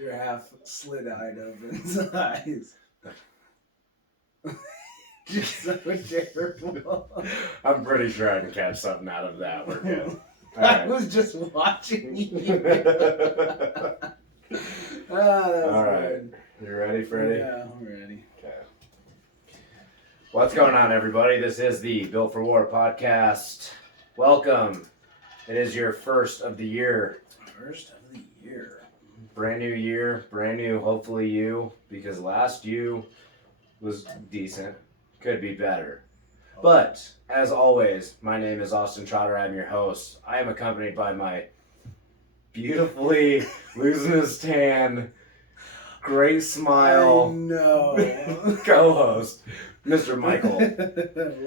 You're half slit-eyed open his eyes. Just so terrible. I'm pretty sure I can catch something out of that. We're good. I was just watching you. All right. Good. You ready, Freddie? Yeah, I'm ready. Okay. What's going on, everybody? This is the Built for War podcast. Welcome. It is your first of the year. First of the year. Brand new year, brand new, hopefully you, because last you was decent. Could be better. But, as always, my name is Austin Trotter. I'm your host. I am accompanied by my beautifully losing his tan, great smile co-host, Mr. Michael.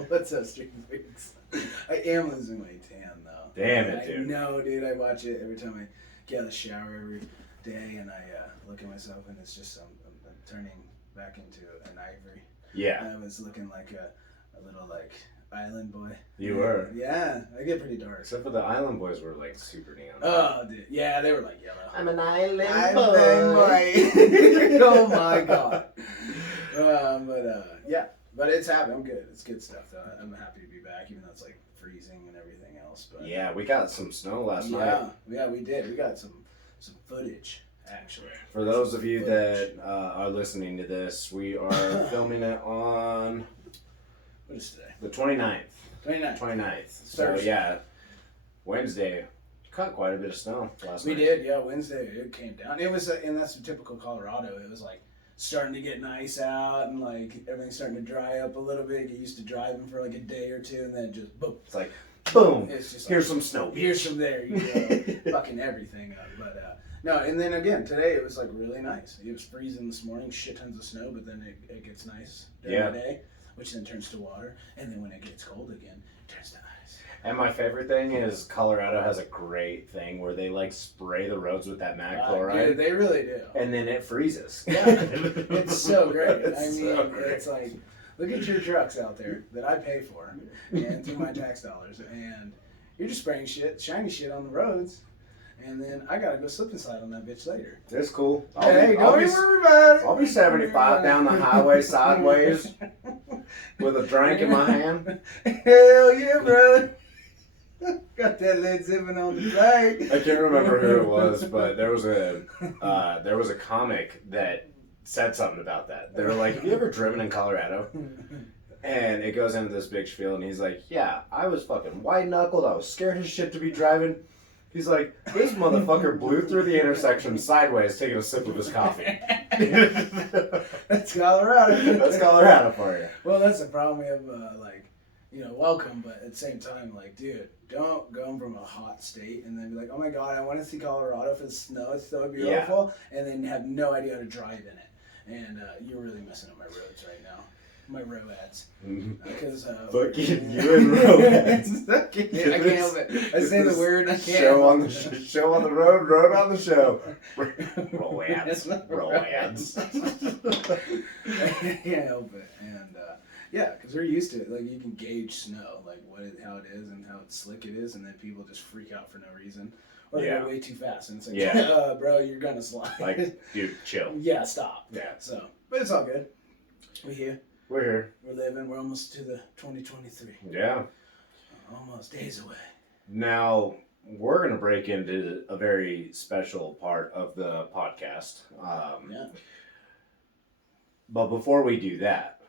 What's up, Street Freaks? I am losing my tan, though. Damn it, dude. I know, dude. I watch it every time I get out of the shower every day, and I look at myself, and it's just I'm turning back into an ivory. Yeah. I was looking like a little, island boy. You were? Yeah, I get pretty dark. Except for the Island Boys were, super neon. Oh, dude. Yeah, they were, yellow. I'm an Island boy. Oh, my God. But it's happening. I'm good. It's good stuff, though. I'm happy to be back, even though it's, freezing and everything else. But yeah, we got some snow last night. Yeah, we did. We got some footage, actually. For those of you that are listening to this, we are filming it on... What is today? The 29th. 29th. So, yeah, Wednesday, caught quite a bit of snow last night. We did, yeah, Wednesday. It came down. It was, and that's typical Colorado. It was, starting to get nice out and, everything's starting to dry up a little bit. Get used to driving for, a day or two, and then just, boom. It's like, boom, it's just here's some snow. Here's some there. You go. Fucking everything up. But, no, and then again, today it was, really nice. It was freezing this morning, shit tons of snow, but then it gets nice during the day, which then turns to water, and then when it gets cold again, it turns to ice. And my favorite thing is Colorado has a great thing where they spray the roads with that mag chloride. Dude, they really do. And then it freezes. Yeah, it's so great. It's great. Look at your trucks out there that I pay for, and through my tax dollars, and you're just spraying shiny shit on the roads. And then I gotta go slip and slide on that bitch later. It's cool. I'll be 75 down the highway sideways with a drink in my hand. Hell yeah, brother. Got that Led Zeppelin on the flag. I can't remember who it was, but there was a comic that said something about that. They were like, "Have you ever driven in Colorado?" And it goes into this big spiel, and he's like, "Yeah, I was fucking white-knuckled. I was scared as shit to be driving." He's like, "This motherfucker blew through the intersection sideways taking a sip of his coffee." That's Colorado. That's Colorado for you. Well, that's the problem. We have, welcome, but at the same time, dude, don't go from a hot state and then be like, oh my God, I want to see Colorado for the snow. It's so beautiful. Yeah. And then have no idea how to drive in it. And you're really messing up my roads right now. My roads. Because fucking you and roads. I can't help it. I say the word. I can't. Show on the road on the show. Roads. I can't help it. And yeah, because we're used to it. You can gauge snow, how it is and how slick it is, and then people just freak out for no reason. Or they go way too fast, and it's like, bro, you're gonna slide. Dude, chill. Yeah, stop. Yeah. So, but it's all good. We're here. We're here. We're living. We're almost to the 2023. Yeah. Almost days away. Now, we're going to break into a very special part of the podcast. Yeah. But before we do that,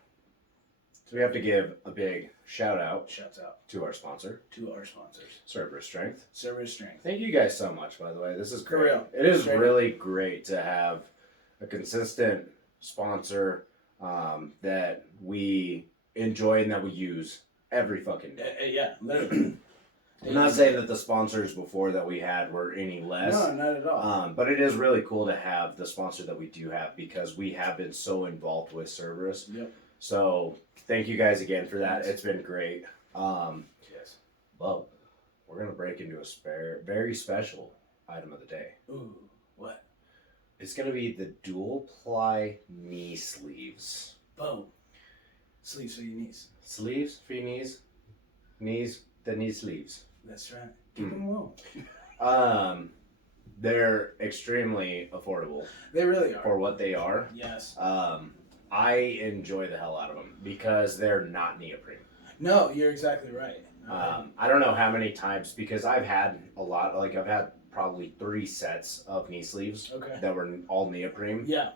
so we have to give a big shout out. Shouts out. To our sponsor. To our sponsors. Cerberus Strength. Cerberus Strength. Thank you guys so much, by the way. This is great. For real. It is really great to have a consistent sponsor that we enjoy and that we use every fucking day. Yeah, literally. I'm not saying that the sponsors before that we had were any less. No, not at all. But it is really cool to have the sponsor that we do have because we have been so involved with Cerberus. Yep. So thank you guys again for that. It's been great. Yes. Well, we're going to break into a very special item of the day. Ooh, what? It's going to be the dual ply knee sleeves. Boom. Sleeves for your knees. Sleeves for your knees. Knees that need sleeves. That's right. Keep them warm. They're extremely affordable. They really are. For what they are. Yes. I enjoy the hell out of them because they're not neoprene. No, you're exactly right. I don't know how many times, because I've had a lot, like I've had probably 3 sets of knee sleeves that were all neoprene. Yeah.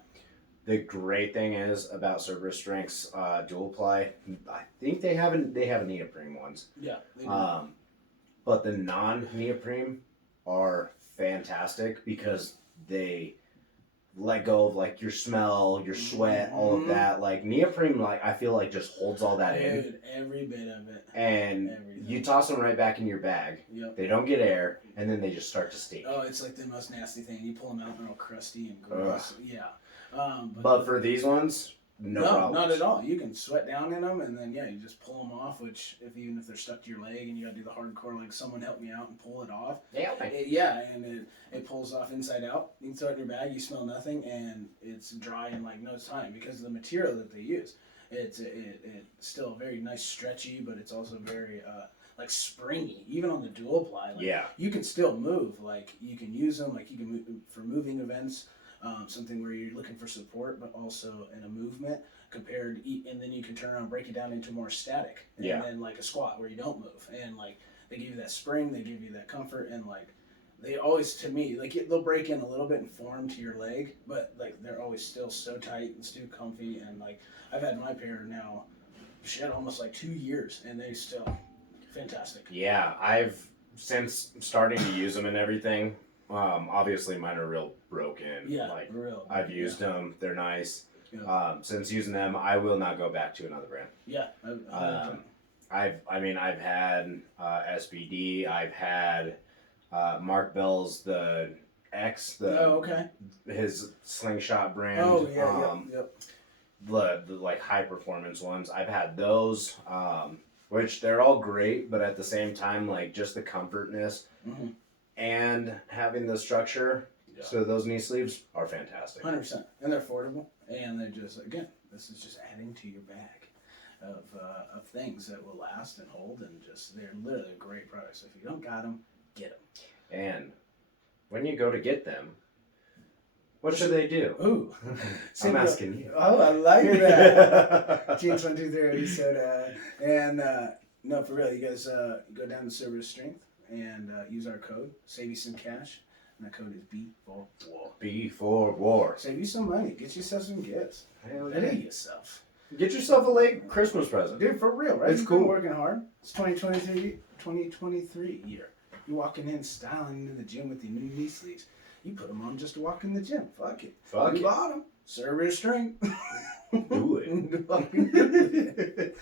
The great thing is about Cerberus Strength's dual ply, I think they have neoprene ones. Yeah. They do. But the non-neoprene are fantastic because they let go of like your smell, your sweat, all of that. Like neoprene, like I feel like just holds all that in. Every bit of it. And you toss them right back in your bag. Yep. They don't get air, and then they just start to stink. Oh, it's like the most nasty thing. You pull them out, and they're all crusty and gross. Yeah. But for these ones, no problem. Not at all. You can sweat down in them, and then you just pull them off. Which, even if they're stuck to your leg, and you gotta do the hardcore, like someone help me out and pull it off. Yeah. And it pulls off inside out. You can throw it in your bag. You smell nothing, and it's dry in like no time because of the material that they use. It's still very nice, stretchy, but it's also very like springy. Even on the dual ply, you can still move. Like you can use them. Like you can move for moving events. Something where you're looking for support, but also in a movement and then you can turn around and break it down into more static. And then like a squat where you don't move. And like they give you that spring, they give you that comfort, and like they always, to me, like they'll break in a little bit and form to your leg, but like they're always still so tight and still comfy. And like I've had my pair now, almost like 2 years, and they still fantastic. Yeah, I've since starting to use them and everything. Obviously mine are real broken. Yeah, like real. I've used them; they're nice. Yeah. Since using them, I will not go back to another brand. Yeah, I've had SBD. I've had Mark Bell's the X. His slingshot brand. Oh yeah, yep. The like high performance ones. I've had those, which they're all great, but at the same time, like just the comfortness. Mm-hmm. And having the structure, so those knee sleeves are fantastic. 100%. And they're affordable. And they're just, again, this is just adding to your bag of things that will last and hold. And just, they're literally great products. So if you don't got them, get them. And when you go to get them, what should they do? Ooh. I'm asking you. Oh, I like that. James 123 soda. And, no, for real, you guys go down to Cerberus Strength and use our code, save you some cash, and that code is B4WAR. B4WAR. Save you some money, get yourself some gifts. Hell yeah. Ready yourself. Get yourself a late Christmas present. Dude, for real, right? It's cool. Been working hard. It's 2023 year. You're walking in, styling into the gym with your new knee sleeves. You put them on just to walk in the gym. Fuck it. You bought them. Cerberus Strength. Do it.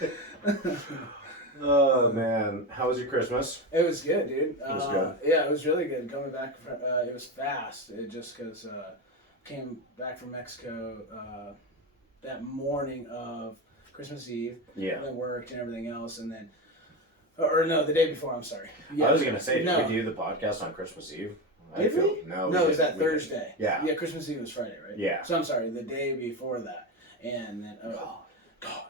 Oh man, how was your Christmas? It was good, dude. It was good. Yeah, it was really good. Coming back, it was fast. It just because came back from Mexico that morning of Christmas Eve. Yeah. And then worked and everything else, and then, or no, the day before. I'm sorry. Yeah. I was gonna say, did we do the podcast on Christmas Eve? Did we? No, it was that Thursday. Yeah. Yeah, Christmas Eve was Friday, right? Yeah. So I'm sorry, the day before that, and then God,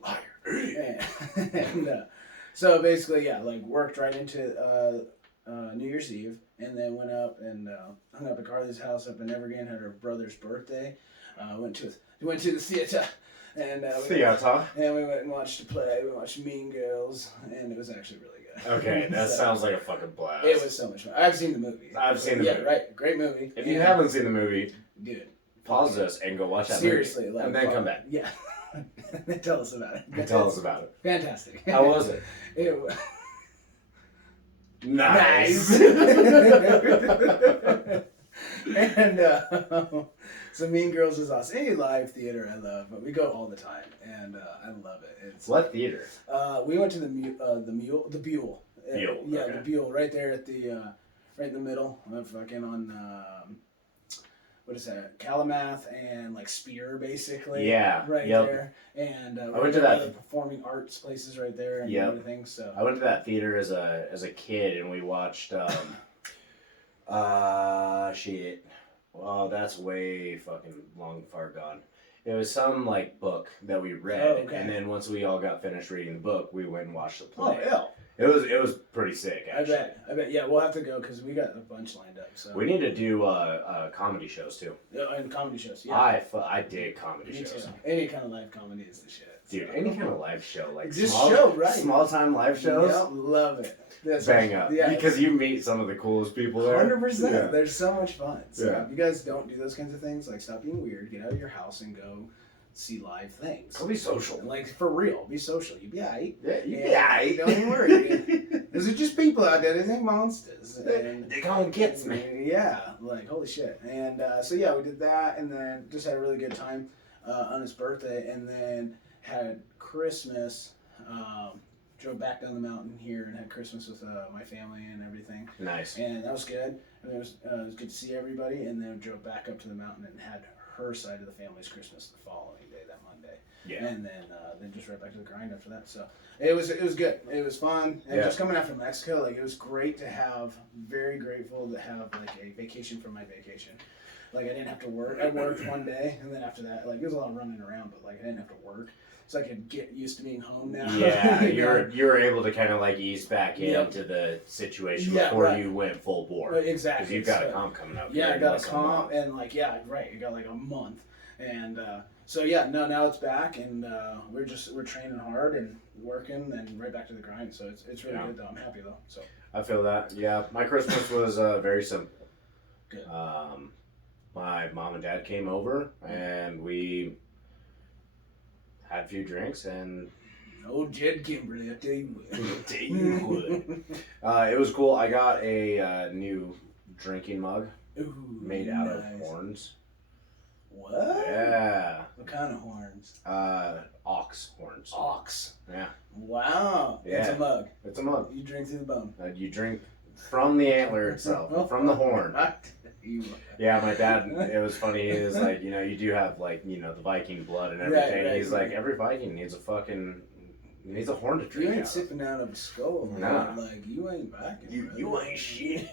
liar. And so basically, like worked right into New Year's Eve, and then went up and hung up at Carly's house up in Evergreen. Had her brother's birthday. Went to the theater, and we went and watched a play. We watched Mean Girls, and it was actually really good. Okay, that sounds like a fucking blast. It was so much fun. I've seen the movie. I've seen the movie. Yeah, right. Great movie. If you haven't seen the movie, dude, pause this and go watch that seriously, movie, and then come back. Yeah. Tell us about it. Tell us about it. Fantastic. How was it? It was nice. And so Mean Girls is awesome. Any live theater I love, but we go all the time, and I love it. It's what theater? We went to the Buell. Buell. Yeah, okay. the Buell, right there at the right in the middle of fucking on. What is that? Kalamath and like Spear, basically. Yeah. Right there. And I went to that. The performing arts places right there and everything. So I went to that theater as a kid, and we watched. Shit. Well, that's way fucking long far gone. It was some like book that we read, and then once we all got finished reading the book, we went and watched the play. Oh hell. It was pretty sick, actually. I bet. Yeah, we'll have to go because we got a bunch lined up. So we need to do comedy shows too. And comedy shows. Yeah, I dig comedy shows. Too. Any kind of live comedy is the shit. Dude, any kind of live show, like just small time live shows. Yep, love it. That's bang up. Yeah, because you meet some of the coolest people there. 100%. Yeah. They're so much fun. So if you guys don't do those kinds of things, like stop being weird, get out of your house and go see live things. Go be social. And like for real, be social. You be aight. Yeah, you be aight. Don't even worry. Those are just people out there. They think monsters. And they gonna get me. Yeah, like holy shit. And so yeah, we did that, and then just had a really good time on his birthday, and then had Christmas. Drove back down the mountain here and had Christmas with my family and everything. Nice. And that was good. And it was good to see everybody. And then drove back up to the mountain and had her side of the family's Christmas the following day, that Monday. Yeah. And then just right back to the grind after that. So it was good. It was fun. And just coming out from Mexico, like it was great to have. Very grateful to have like a vacation from my vacation. Like I didn't have to work. I worked one day, and then after that, like it was a lot of running around, but like I didn't have to work. So I could get used to being home now. Yeah, you're able to kind of like ease back into the situation before you went full bore. Right, exactly. Because you've got a comp coming up. Yeah, I got a comp, and like I got like a month, and now it's back, and we're training hard and working, and right back to the grind. So it's really good though. I'm happy though. So I feel that. Yeah, my Christmas was very simple. Good. My mom and dad came over, and we had a few drinks, and old Jed Kimberly, I tell you what. It was cool. I got a new drinking mug made out of nice. Horns. What? Yeah. What kind of horns? Ox horns. Ox. Yeah. Wow. Yeah. It's a mug. It's a mug. You drink through the bone. You drink from the antler itself, from the horn. Yeah, my dad, it was funny, he was like, you do have like, the Viking blood and everything. Right, he's like, every Viking needs a horn to drink. You ain't sipping out of a skull. Nah. Like, you ain't Viking. You ain't shit.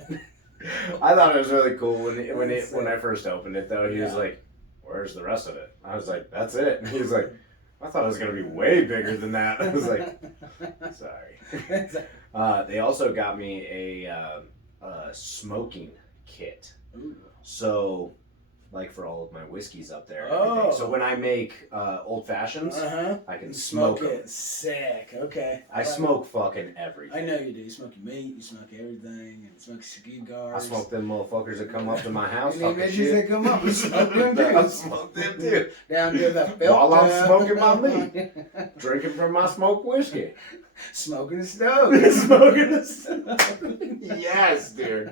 I thought it was really cool when I first opened it though. He was like, where's the rest of it? I was like, that's it. And he was like, I thought it was going to be way bigger than that. I was like, sorry. They also got me a smoking kit. Ooh. So, like for all of my whiskeys up there. And so when I make old fashions, I can smoke it. Sick. Okay. I smoke fucking everything. I know you do. You smoke your meat. You smoke everything. And smoke cigars. I smoke them motherfuckers that come up to my house. Any bitches that come up, we smoke them too. I smoke them too. Down to the filter. While I'm smoking my meat, drinking from my smoked whiskey. Smoking the stove. Smoking the stove. Yes, dude.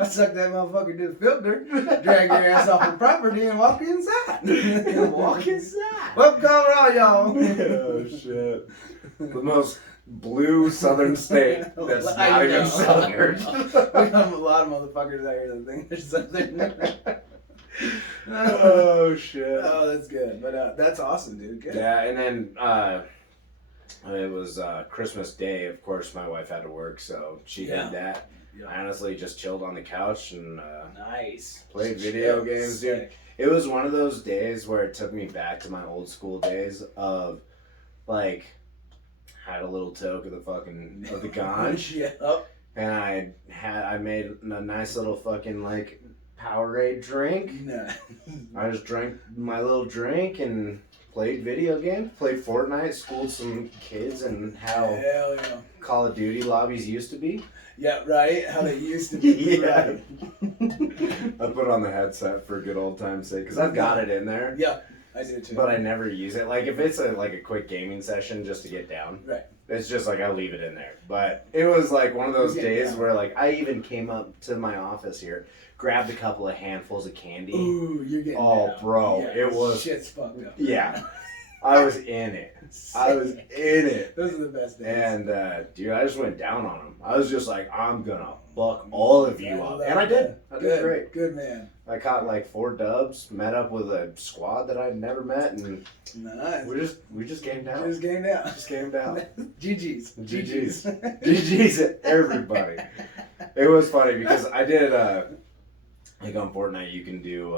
I suck that motherfucker to the filter, drag your ass off the property, and walk inside. Walk inside. Welcome, Colorado, y'all. Oh, shit. The most blue southern state that's not even southern. We have a lot of motherfuckers out here that think they're southern. Oh, shit. Oh, that's good. But that's awesome, dude. Good. Yeah, and then it was Christmas Day. Of course, my wife had to work, so she did that. Yeah. I honestly just chilled on the couch and played video games, dude. It was one of those days where it took me back to my old school days of, like, had a little toke of the ganj. Yep. And I made a nice little fucking, like, Powerade drink. No. I just drank my little drink and played video games, played Fortnite, schooled some kids and how Call of Duty lobbies used to be. Yeah, right? How they used to be. Yeah. I put on the headset for good old time's sake, because I've got it in there. Yeah, I do too. But I never use it. Like, if it's a quick gaming session just to get down, right? It's just like, I leave it in there. But it was like one of those days where, like, I even came up to my office here, grabbed a couple of handfuls of candy. Ooh, you're getting down. Bro, yeah, it was... shit's fucked up. Yeah. I was in it. I was in it. Those are the best days. And, dude, I just went down on them. I was just like, I'm gonna fuck all of you up. And I did. I did great. Good man. I caught like 4 dubs, met up with a squad that I'd never met, and nice. we just came down. Just came down. Just came down. GG's. GG's. GG's at everybody. It was funny because I did, like on Fortnite, you can do,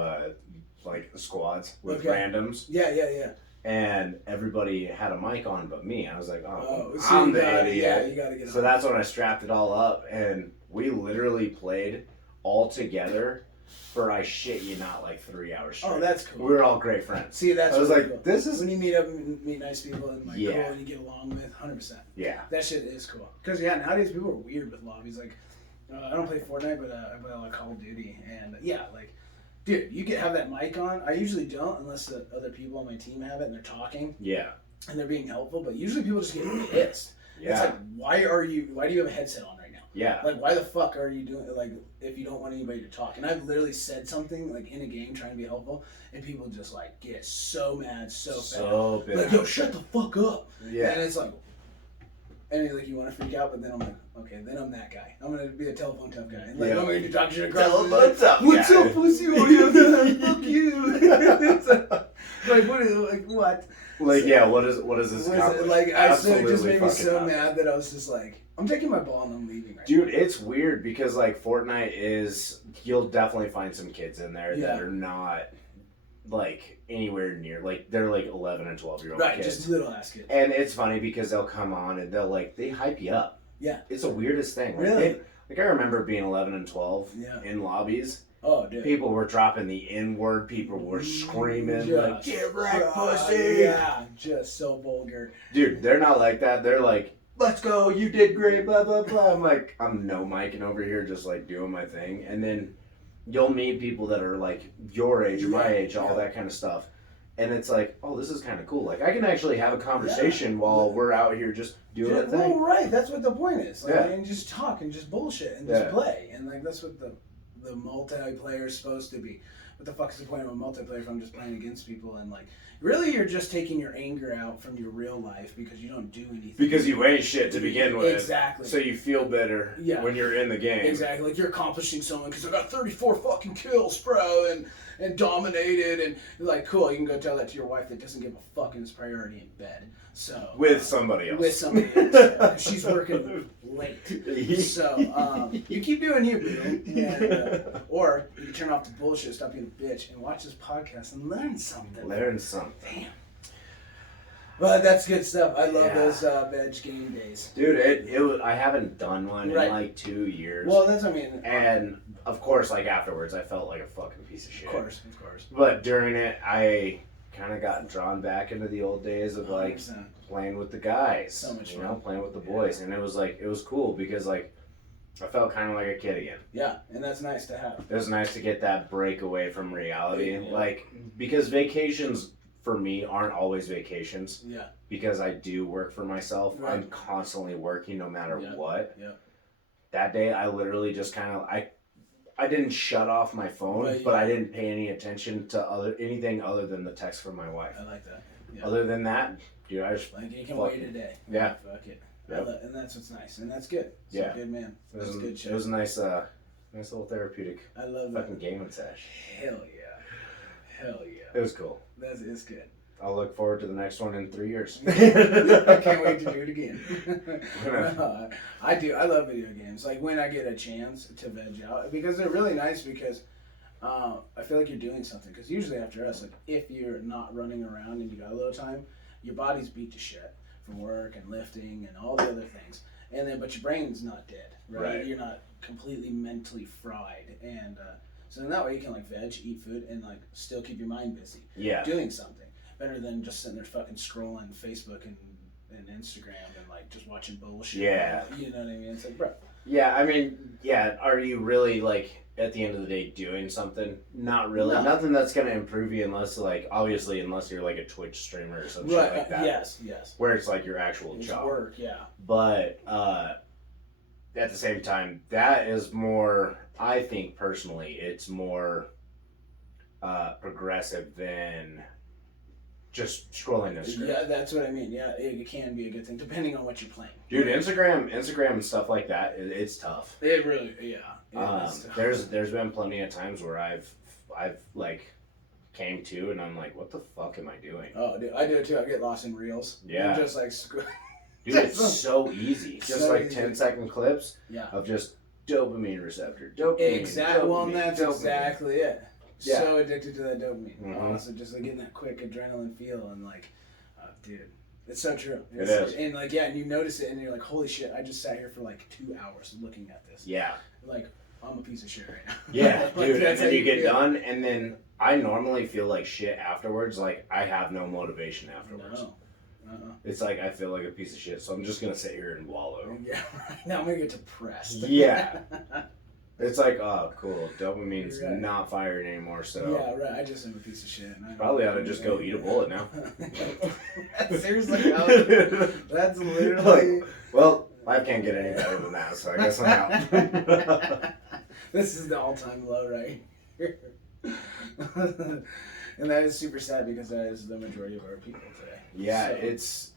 like squads with randoms. Yeah. and everybody had a mic on but me. I was like, oh, so I'm the idiot. Yeah, you gotta get So that's when I strapped it all up, and we literally played all together for, I shit you not, like 3 hours straight. Oh, that's cool. We were all great friends. See, that's I was like, cool. this is... When you meet up and meet nice people and like cool and you get along with, 100%. Yeah. That shit is cool. Because, nowadays people are weird with lobbies. Like, I don't play Fortnite, but I play a lot of Call of Duty. And, like, dude, you can have that mic on. I usually don't unless the other people on my team have it and they're talking. Yeah. And they're being helpful. But usually people just get pissed. Yeah. It's like, why do you have a headset on right now? Yeah. Like, why the fuck are you doing it, like, if you don't want anybody to talk? And I've literally said something, like, in a game trying to be helpful, and people just, like, get so mad so bad. Like, yo, shut the fuck up. Yeah. And it's like, and like, you want to freak out, but then I'm like, okay, then I'm that guy. I'm going to be a telephone tough guy. And, like, I'm going to talk shit across. Telephone tough guy. What's up, pussy? Oh, yeah, fuck you. It's like, what is it? Like, what? Like, so, yeah, what is this? Like, it just made me so mad that I was just like, I'm taking my ball and I'm leaving right Dude, now. it's weird because, like, Fortnite is... You'll definitely find some kids in there that are not, like, anywhere near... Like, they're, like, 11 and 12-year-old kids. Right, just little-ass kids. And it's funny because they'll come on and they'll, like... They hype you up. Yeah. It's the weirdest thing. Like, really? I remember being 11 and 12 in lobbies. Oh, dude. People were dropping the N-word. People were screaming, like, get wrecked, pussy! Yeah, just so vulgar. Dude, they're not like that. They're like... Let's go, you did great, blah, blah, blah. I'm like, I'm no micing over here, just like doing my thing. And then you'll meet people that are like your age or my age, all that kind of stuff. And it's like, oh, this is kind of cool. Like, I can actually have a conversation while we're out here just doing a thing. Well, right, that's what the point is. Like, and just talk and just bullshit and just play. And like, that's what the multiplayer is supposed to be. What the fuck is the point of a multiplayer if I'm just playing against people and like, really you're just taking your anger out from your real life because you don't do anything. Because you ain't shit to begin with. Exactly. So you feel better when you're in the game. Exactly. Like you're accomplishing something because I got 34 fucking kills, bro, and dominated and like, cool, you can go tell that to your wife that doesn't give a fuck and is priority in bed. So with somebody else. With somebody else. She's working late. So you keep doing you, boo. And, or you can turn off the bullshit, stop being a bitch, and watch this podcast and learn something. Learn something. Damn. But that's good stuff. I love those veg game days. Dude, it was, I haven't done one in like 2 years. Well, that's what I mean. And of course, like afterwards, I felt like a fucking piece of shit. Of course. But during it, I kind of got drawn back into the old days of like 100%. Playing with the guys. So much fun. You know, playing with the boys. And it was like, it was cool because like, I felt kind of like a kid again. Yeah, and that's nice to have. It was nice to get that break away from reality. Yeah. Like, because vacations for me aren't always vacations. Yeah. Because I do work for myself. Right. I'm constantly working no matter what. Yeah. That day I literally just kind of I didn't shut off my phone, but I didn't pay any attention to anything other than the text from my wife. I like that. Yeah. Other than that, dude, I just like you can wait a day. Yeah. Fuck it. Yep. And that's what's nice, and that's good. Yeah. Good man. That's good shit. It was a nice little therapeutic. I love fucking gaming sesh. Hell yeah. It was cool. It's good. I'll look forward to the next one in 3 years. I can't wait to do it again. I do. I love video games. Like when I get a chance to veg out, because they're really nice. Because I feel like you're doing something. Because usually after us, like if you're not running around and you got a little time, your body's beat to shit from work and lifting and all the other things. And then, but your brain's not dead, right? You're not completely mentally fried, and so in that way you can like veg, eat food, and like still keep your mind busy. Yeah. Doing something better than just sitting there fucking scrolling Facebook and Instagram and like just watching bullshit. Yeah. You know what I mean? It's like, bro. Yeah, I mean, yeah. Are you really like at the end of the day doing something? Not really. No. Nothing that's gonna improve you unless like obviously unless you're like a Twitch streamer or some shit like that. Yes. Where it's like your actual job. Work, yeah. But at the same time, that is more. I think personally, it's more progressive than just scrolling the screen. Yeah, that's what I mean. Yeah, it can be a good thing depending on what you're playing. Dude, Instagram and stuff like that, it's tough. It really, there's been plenty of times where I've like came to and I'm like, what the fuck am I doing? Oh, dude, I do it too. I get lost in reels. Yeah. I'm just like, dude, it's so easy. Just so like 10-second clips. Yeah. Of just dopamine receptor. Dopamine. Exactly. Well, and that's exactly it. so addicted to that dopamine. Mm-hmm. Also, just like getting that quick adrenaline feel and like, dude, it's so true. It is. And like, yeah, and you notice it and you're like, holy shit, I just sat here for like 2 hours looking at this. Yeah. Like, I'm a piece of shit right now. Yeah, like, dude, and then you get feel. done, and then I normally feel like shit afterwards. Like, I have no motivation afterwards. No. It's like, I feel like a piece of shit, so I'm just going to sit here and wallow. Yeah, right. Now I'm going to get depressed. Yeah. It's like, oh, cool. Dopamine's right. not firing anymore, so. Yeah, right. I just am a piece of shit. And I probably ought to just go eat a bullet now. Seriously, that's literally. Like, well, life can't get any better than that, so I guess I'm out. This is the all-time low right here. And that is super sad because that is the majority of our people today. Yeah, so.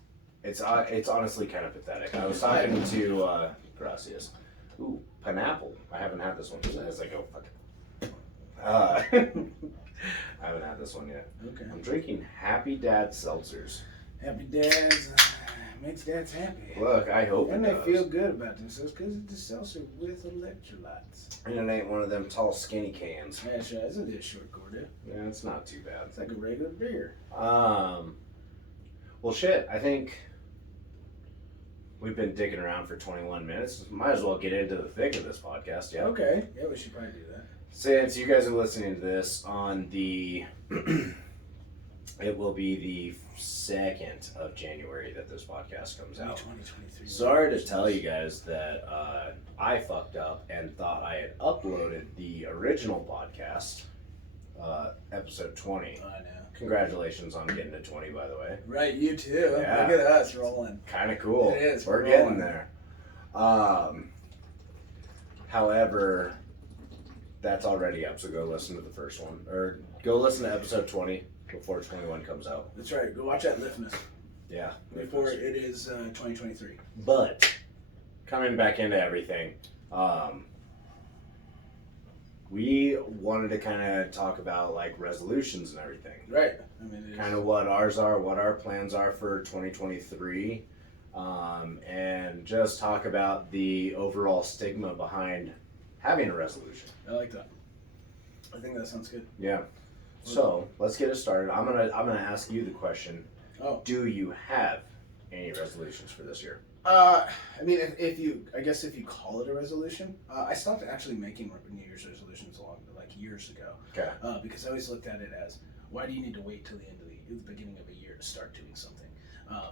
it's honestly kind of pathetic. I was talking to Gracias. Ooh, pineapple. I haven't had this one. As I go, fuck. I haven't had this one yet. Okay. I'm drinking Happy Dad seltzers. Happy dads makes dads happy. Look, I hope and it they does. feel good about themselves because it's a seltzer with electrolytes. And it ain't one of them tall, skinny cans. That's right. It's a little short quarter. Yeah, it's not too bad. It's like a regular beer. Well, shit. I think we've been dicking around for 21 minutes. Might as well get into the thick of this podcast, yeah? Okay. Yeah, we should probably do that. Since you guys are listening to this on the... it will be the 2nd of January that this podcast comes out. 2023. Sorry to tell you guys that I fucked up and thought I had uploaded the original podcast, episode 20. I know. Congratulations on getting to 20, by the way. Right, you too. Yeah. Look at us rolling. Kind of cool. It is. We're We're getting rolling. there. However, that's already up, so go listen to the first one. Or go listen to episode 20 before 21 comes out. That's right. Go watch that Liftmas Yeah. before it is 2023. But, coming back into everything, we wanted to kind of talk about like resolutions and everything. Right. I mean, it is. Kind of what ours are, what our plans are for 2023, and just talk about the overall stigma behind having a resolution. I like that. I think that sounds good. Yeah. So let's get it started. I'm gonna ask you the question. Oh. Do you have any resolutions for this year? I mean, if you call it a resolution, I stopped actually making New Year's resolutions years ago. Okay. Because I always looked at it as, why do you need to wait till the end of the beginning of a year to start doing something?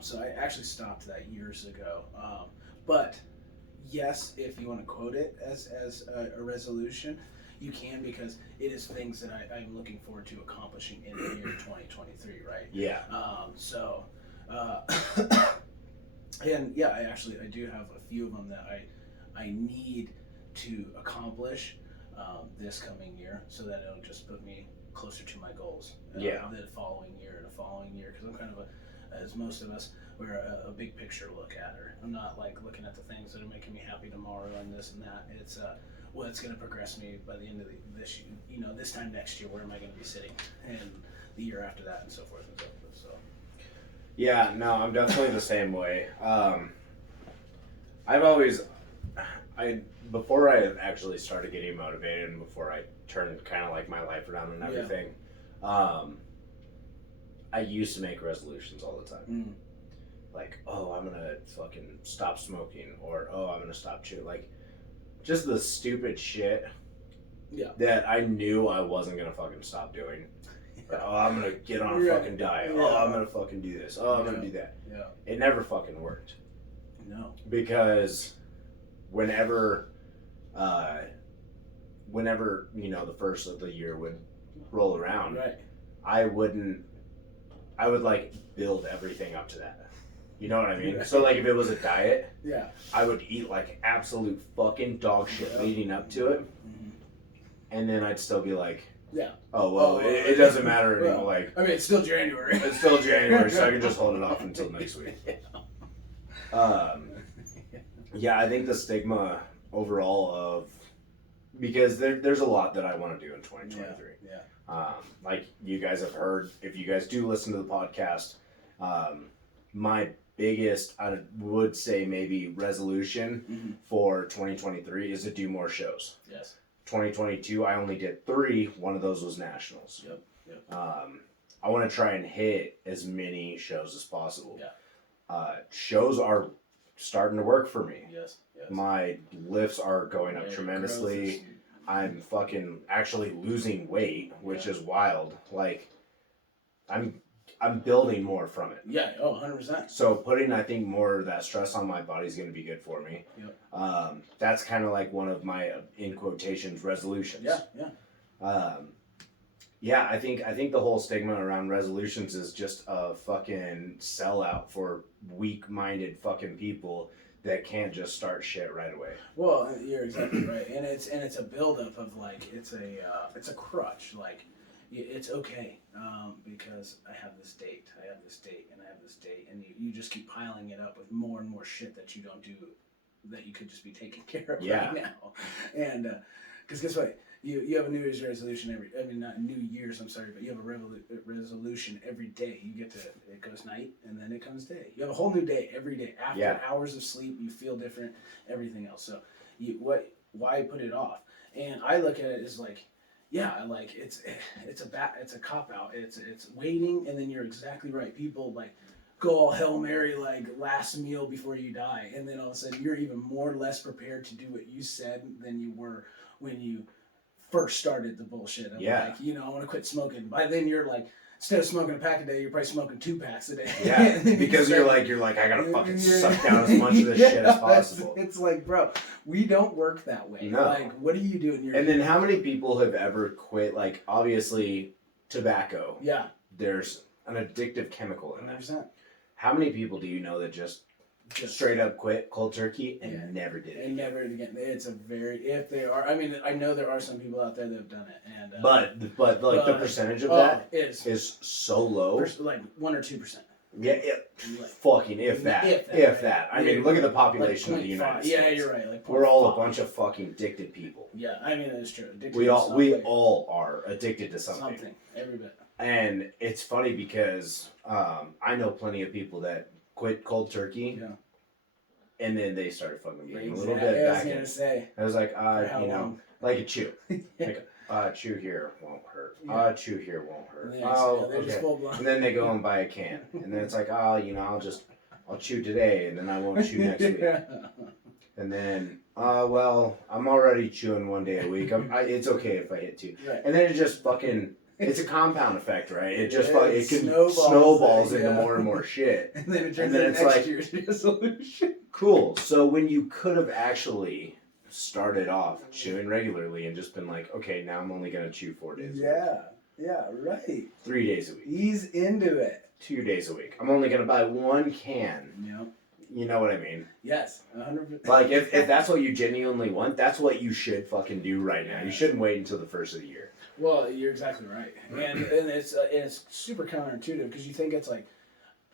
So I actually stopped that years ago. But yes, if you want to quote it as a resolution, you can, because it is things that I'm looking forward to accomplishing in the year 2023, right? Yeah. And yeah, I do have a few of them that I need to accomplish this coming year, so that it'll just put me closer to my goals. The following year and the following year, because I'm kind of as most of us, we're a big picture look at her. I'm not like looking at the things that are making me happy tomorrow and this and that. It's what's going to progress me by the end of this year. This time next year, where am I going to be sitting, and the year after that, and so forth and so forth. So. Yeah, no, I'm definitely the same way. Before I actually started getting motivated and before I turned kind of like my life around and everything, I used to make resolutions all the time. Like, oh, I'm going to fucking stop smoking, or, oh, I'm going to stop chewing. Like, just the stupid shit that I knew I wasn't going to fucking stop doing. Oh, I'm going to get on a fucking diet. Yeah. Oh, I'm going to fucking do this. Oh, I'm going to do that. Yeah. It never fucking worked. No. Because whenever, the first of the year would roll around, I would like build everything up to that. You know what I mean? So like if it was a diet, I would eat like absolute fucking dog shit leading up to it. And then I'd still be like, oh, well, it doesn't matter anymore. Well, like, I mean, it's still January. It's still January, so I can just hold it off until next week. I think the stigma overall of, because there's a lot that I want to do in 2023. Like you guys have heard, if you guys do listen to the podcast, my biggest, I would say maybe resolution for 2023 is to do more shows. Yes. 2022, I only did 3. One of those was nationals. Yep. I want to try and hit as many shows as possible. Yeah. Shows are starting to work for me. Yes. My lifts are going up tremendously. I'm fucking actually losing weight, which is wild. Like, I'm building more from it. Yeah. Oh, 100%. So putting, I think, more of that stress on my body is going to be good for me. Yep. That's kind of like one of my, in quotations, resolutions. Yeah. I think the whole stigma around resolutions is just a fucking sellout for weak-minded fucking people that can't just start shit right away. Well, you're exactly right, and it's a buildup of like it's a crutch. Like it's okay because I have this date, and I have this date, and you just keep piling it up with more and more shit that you don't do that you could just be taking care of right now. And because guess what? You have a New Year's resolution not New Year's, I'm sorry, but you have a resolution every day. You get to, it goes night and then it comes day. You have a whole new day every day. After hours of sleep, you feel different, everything else. So why put it off? And I look at it as like, it's a cop out. It's waiting, and then you're exactly right. People like go all Hail Mary, like last meal before you die. And then all of a sudden you're even more or less prepared to do what you said than you were when you first started the bullshit of like, I want to quit smoking. By then you're like, instead of smoking a pack a day, you're probably smoking 2 packs a day. Yeah, because you're like, I gotta fucking suck down as much of this shit as possible. It's like, bro, we don't work that way. No. Like, what are you doing? And then how many people have ever quit, like, obviously, tobacco. Yeah. There's an addictive chemical in there. 100%. How many people do you know that just straight up quit cold turkey and never did it? And never again. It's a very, if they are, I mean, I know there are some people out there that have done it, and but the percentage of that is so low, like 1 or 2%. Yeah, fucking if that. I mean, look at the population of the United States. Yeah, you're right. Like we're all a bunch of fucking addicted people. Yeah, I mean that's true. We all are addicted to something. Something, every bit. And it's funny because I know plenty of people that quit cold turkey. Yeah. And then they started fucking getting a little bit back in. I was like, like a chew. Like, chew here won't hurt. Chew here won't hurt. Okay. And then they go and buy a can. And then it's like, I'll chew today and then I won't chew next week. And then, I'm already chewing 1 day a week. It's okay if I hit 2. Right. And then it just fucking, it's a compound effect, right? It just it can snowballs into more and more shit. And then it turns into next year's resolution. Cool. So when you could have actually started off chewing regularly and just been like, okay, now I'm only going to chew 4 days a week. Yeah, right. 3 days a week. Ease into it. 2 days a week. I'm only going to buy 1 can. Yep. You know what I mean? Yes, 100%. Like, if that's what you genuinely want, that's what you should fucking do right now. You shouldn't wait until the first of the year. Well, you're exactly right. And it's super counterintuitive because you think it's like,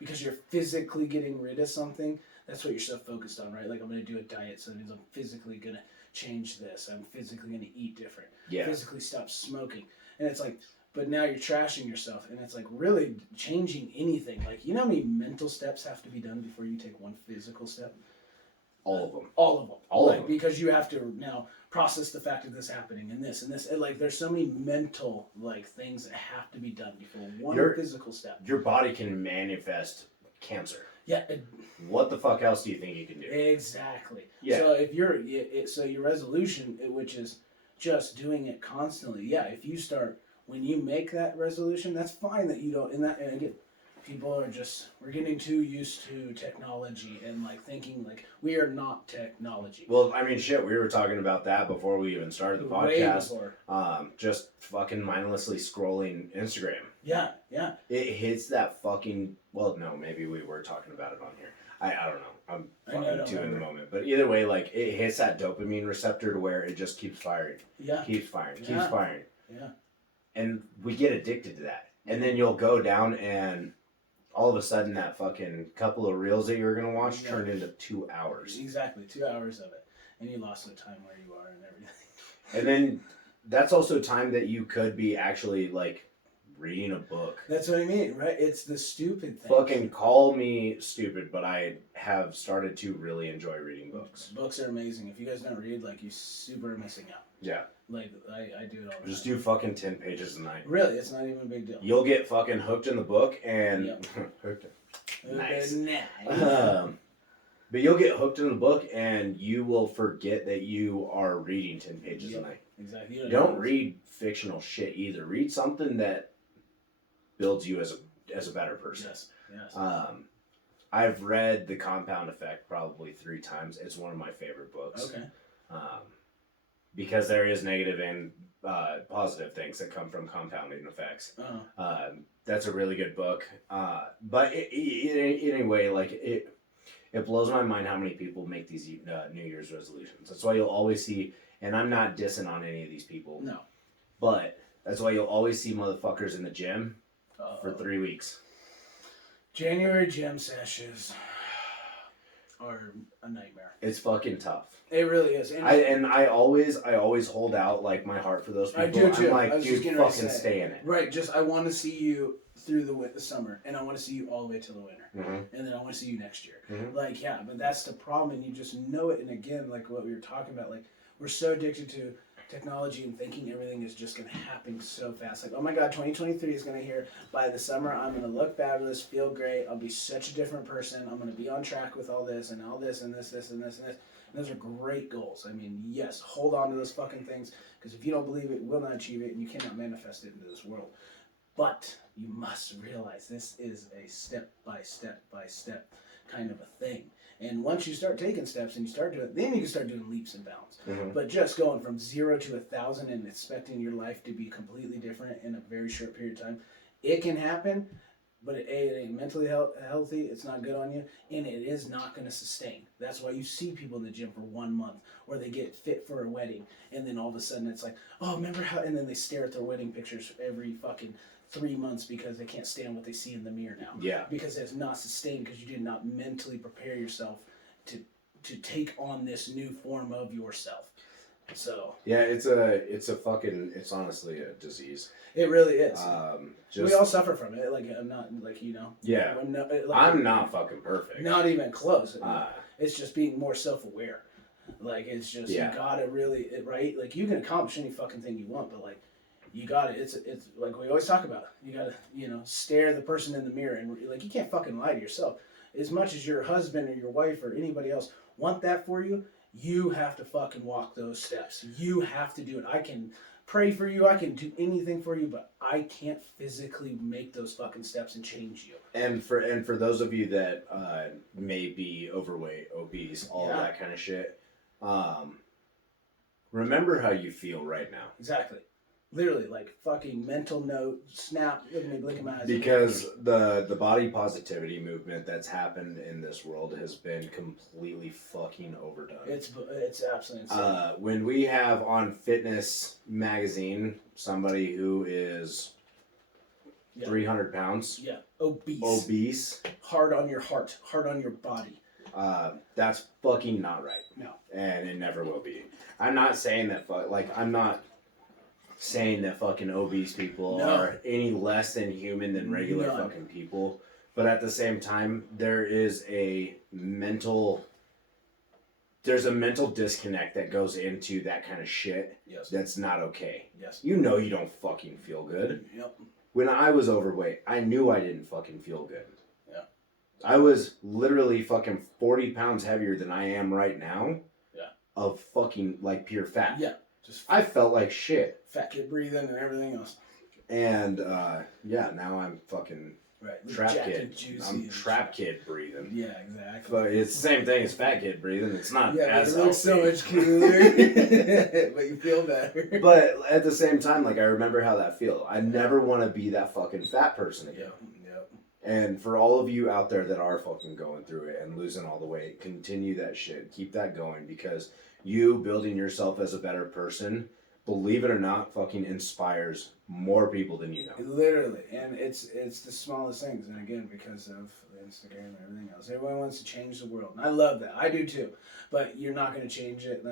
because you're physically getting rid of something, that's what you're so focused on, right? Like, I'm going to do a diet, so that means I'm physically going to change this. I'm physically going to eat different. Yeah. Physically stop smoking. And it's like, but now you're trashing yourself. And it's like really changing anything. Like, you know how many mental steps have to be done before you take one physical step? All of them. All of them. All of them. Because you have to now process the fact of this happening and this and this. And like, there's so many mental like things that have to be done before one physical step. Your body can manifest cancer. Yeah. What the fuck else do you think you can do? Exactly. Yeah. So if your resolution, which is just doing it constantly. Yeah. If you start, when you make that resolution, that's fine that you don't. And again, people are we're getting too used to technology and like thinking like we are not technology. Well, I mean, shit, we were talking about that before we even started the podcast. Way before. Just fucking mindlessly scrolling Instagram. Yeah. It hits that fucking, well, no, maybe we were talking about it on here. I don't know. I'm fucking too in the moment. But either way, like, it hits that dopamine receptor to where it just keeps firing. Yeah. Keeps firing. Yeah. And we get addicted to that. And then you'll go down and all of a sudden that fucking couple of reels that you were going to watch turned into 2 hours. Exactly. 2 hours of it. And you lost the time where you are and everything. And then that's also time that you could be actually, like, reading a book. That's what I mean, right? It's the stupid thing. Fucking call me stupid, but I have started to really enjoy reading books. Books are amazing. If you guys don't read, like, you super are missing out. Yeah. Like, I do it all the Just time. do fucking 10 pages a night. Really, it's not even a big deal. You'll get fucking hooked in the book and... Yep. Hooked. Nice. But you'll get hooked in the book and you will forget that you are reading 10 pages a night. Exactly. You don't read fictional shit either. Read something that builds you as a better person. Yes. I've read The Compound Effect probably 3 times. It's one of my favorite books. Okay. Because there is negative and positive things that come from compounding effects. That's a really good book. But anyway, like it blows my mind how many people make these New Year's resolutions. That's why you'll always see, and I'm not dissing on any of these people. No. But that's why you'll always see motherfuckers in the gym for 3 weeks. January gym sessions are a nightmare. It's fucking tough. It really is. And I always hold out like my heart for those people. I do too. I'm like, dude, fucking stay in it. Right. Just I want to see you through the summer, and I want to see you all the way till the winter, and then I want to see you next year. Like, yeah, but that's the problem, and you just know it. And again, like what we were talking about, like we're so addicted to technology and thinking everything is just going to happen so fast. Like, oh my God, 2023 is going to here. By the summer, I'm going to look fabulous, feel great. I'll be such a different person. I'm going to be on track with all this and all this and this, this, and this, and this. And those are great goals. I mean, yes, hold on to those fucking things, because if you don't believe it, you will not achieve it, and you cannot manifest it into this world. But you must realize this is a step-by-step kind of a thing. And once you start taking steps and you start doing it, then you can start doing leaps and bounds. But just going from 0 to 1,000 and expecting your life to be completely different in a very short period of time, it can happen, but it ain't mentally healthy, it's not good on you, and it is not going to sustain. That's why you see people in the gym for 1 month, or they get fit for a wedding, and then all of a sudden it's like, oh, remember how, and then they stare at their wedding pictures every fucking 3 months because they can't stand what they see in the mirror now. Yeah. Because it's not sustained, because you did not mentally prepare yourself to take on this new form of yourself. So yeah, it's honestly a disease. It really is. We all suffer from it. Like, I'm not, like, you know. Yeah. I'm not fucking perfect. Not even close. It's just being more self-aware. Like, it's just, you gotta really, right? Like, you can accomplish any fucking thing you want, but like, you gotta, it's like we always talk about, you gotta, stare the person in the mirror, and like, you can't fucking lie to yourself. As much as your husband or your wife or anybody else want that for you, you have to fucking walk those steps. You have to do it. I can pray for you, I can do anything for you, but I can't physically make those fucking steps and change you. And for those of you that may be overweight, obese, all that kind of shit, remember how you feel right now. Exactly. Literally, like, fucking mental note, snap, look at me, blink in my eyes. Because the body positivity movement that's happened in this world has been completely fucking overdone. It's absolutely insane. When we have on Fitness Magazine somebody who is 300 pounds. Yeah, obese. Hard on your heart, hard on your body. That's fucking not right. No. And it never will be. I'm not saying that, I'm not saying that fucking obese people are any less than human than regular fucking people, but at the same time there's a mental disconnect that goes into that kind of shit. Yes. That's not okay. Yes. You know you don't fucking feel good. Yep. When I was overweight, I knew I didn't fucking feel good. Yeah. I was literally fucking 40 pounds heavier than I am right now. Yeah. Of fucking like pure fat. Yeah. I felt like shit. Fat kid breathing and everything else. And now I'm fucking trap kid. I'm trap kid breathing. Yeah, exactly. But it's the same thing as fat kid breathing. It's not as it looks so much cooler, but you feel better. But at the same time, like, I remember how that feels. I never want to be that fucking fat person again. Yep. And for all of you out there that are fucking going through it and losing all the weight, continue that shit. Keep that going, because you building yourself as a better person, believe it or not, fucking inspires more people than you know. Literally. And it's the smallest things. And again, because of Instagram and everything else, everyone wants to change the world. And I love that. I do too. But you're not going to change it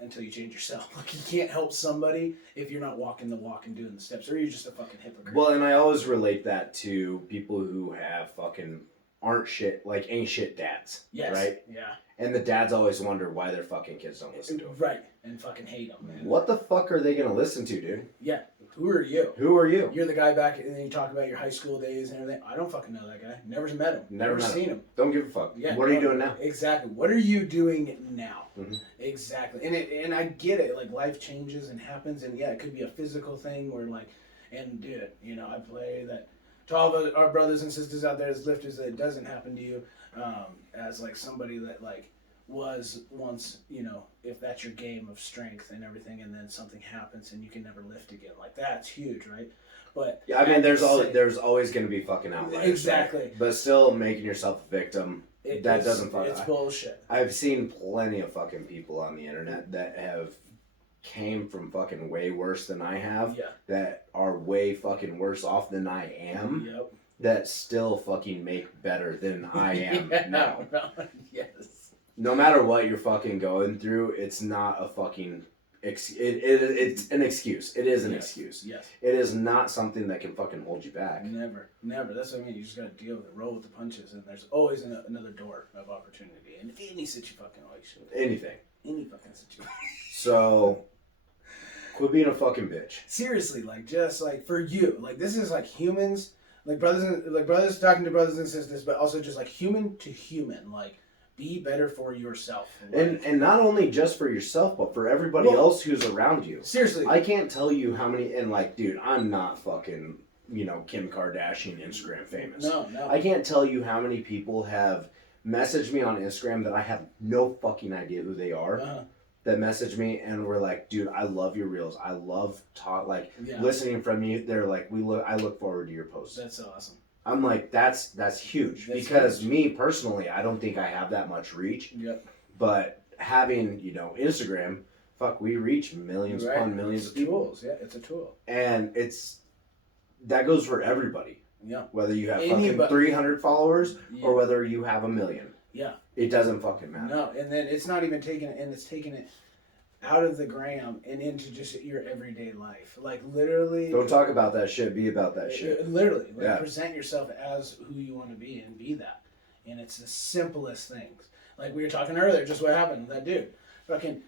until you change yourself. Like, you can't help somebody if you're not walking the walk and doing the steps, or you're just a fucking hypocrite. Well, and I always relate that to people who have fucking aren't shit, like ain't shit dads. Yes. Right? Yeah. And the dads always wonder why their fucking kids don't listen to them. Right. And fucking hate them, man. What the fuck are they gonna listen to, dude? Yeah. Who are you? Who are you? You're the guy back, and then you talk about your high school days and everything. I don't fucking know that guy. Never met him. Never seen him. Don't give a fuck. Yeah, what are you doing now? Exactly. What are you doing now? Mm-hmm. Exactly. And I get it. Like, life changes and happens, and yeah, it could be a physical thing where, like, and dude, you know, I pray that to all of our brothers and sisters out there, as lifters, that it doesn't happen to you, as like somebody that like was once, you know, if that's your game of strength and everything, and then something happens and you can never lift again, like that's huge, right? But yeah, I mean, there's always going to be fucking outliers. Exactly. Right? But still, making yourself a victim, doesn't fuck. It's bullshit. I've seen plenty of fucking people on the internet that have came from fucking way worse than I have. Yeah. That are way fucking worse off than I am. Yep. That still fucking make better than I am now. Yes. No matter what you're fucking going through, it's not a fucking it's an excuse. It is an excuse. Yes. It is not something that can fucking hold you back. Never. That's what I mean. You just gotta deal with it, roll with the punches, and there's always another door of opportunity in any situation. Anything. Any fucking situation. So, quit being a fucking bitch. Seriously, like, just like for you, like this is like humans, like brothers talking to brothers and sisters, but also just like human to human, like. Be better for yourself. And not only just for yourself, but for everybody else who's around you. Seriously. I can't tell you how many, and like, dude, I'm not fucking, you know, Kim Kardashian Instagram famous. No. I can't tell you how many people have messaged me on Instagram that I have no fucking idea who they are. That message me and were like, dude, I love your reels. I love listening from you. They're like, I look forward to your posts. That's so awesome. I'm like, that's huge. Because me personally, I don't think I have that much reach. Yep. But having, you know, Instagram, fuck, we reach millions upon millions of people. Tools. Yeah, it's a tool. And that goes for everybody. Yeah. Whether you have fucking 300 followers or whether you have 1 million. Yeah. It doesn't fucking matter. No, and then it's not even taking it, and it's taking it out of the gram and into just your everyday life. Like, literally. Don't talk about that shit. Be about that shit. Literally. Like, present yourself as who you want to be and be that. And it's the simplest things. Like we were talking earlier, just what happened with that dude. Fucking,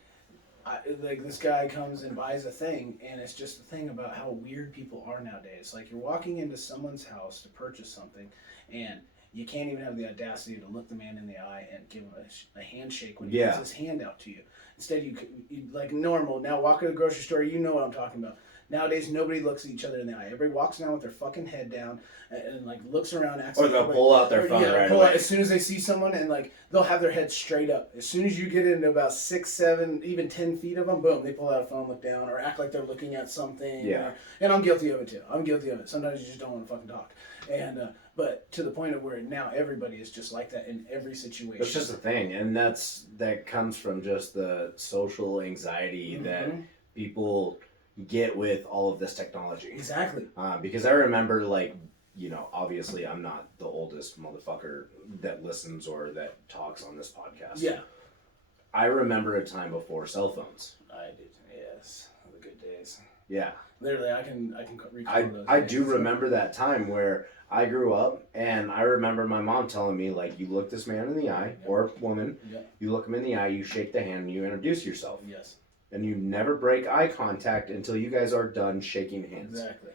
like this guy comes and buys a thing, and it's just the thing about how weird people are nowadays. Like you're walking into someone's house to purchase something, and you can't even have the audacity to look the man in the eye and give him a handshake when he puts his hand out to you. Instead, you like normal. Now walk to the grocery store, you know what I'm talking about. Nowadays, nobody looks at each other in the eye. Everybody walks down with their fucking head down and like looks around. Or they'll pull out their phone right away. As soon as they see someone, and like they'll have their head straight up. As soon as you get into about 6, 7, even 10 feet of them, boom, they pull out a phone, look down, or act like they're looking at something. Yeah. And I'm guilty of it too. I'm guilty of it. Sometimes you just don't want to fucking talk. And but to the point of where now everybody is just like that in every situation. That's just a thing, and that comes from just the social anxiety that people get with all of this technology. Exactly. Because I remember, like, you know, obviously I'm not the oldest motherfucker that listens or that talks on this podcast. Yeah. I remember a time before cell phones. I did. Yes. The good days. Yeah. Literally, I can recall those. I do remember that time where I grew up, and I remember my mom telling me, like, you look this man in the eye, or woman, you look him in the eye, you shake the hand, and you introduce yourself. Yes. And you never break eye contact until you guys are done shaking hands. Exactly.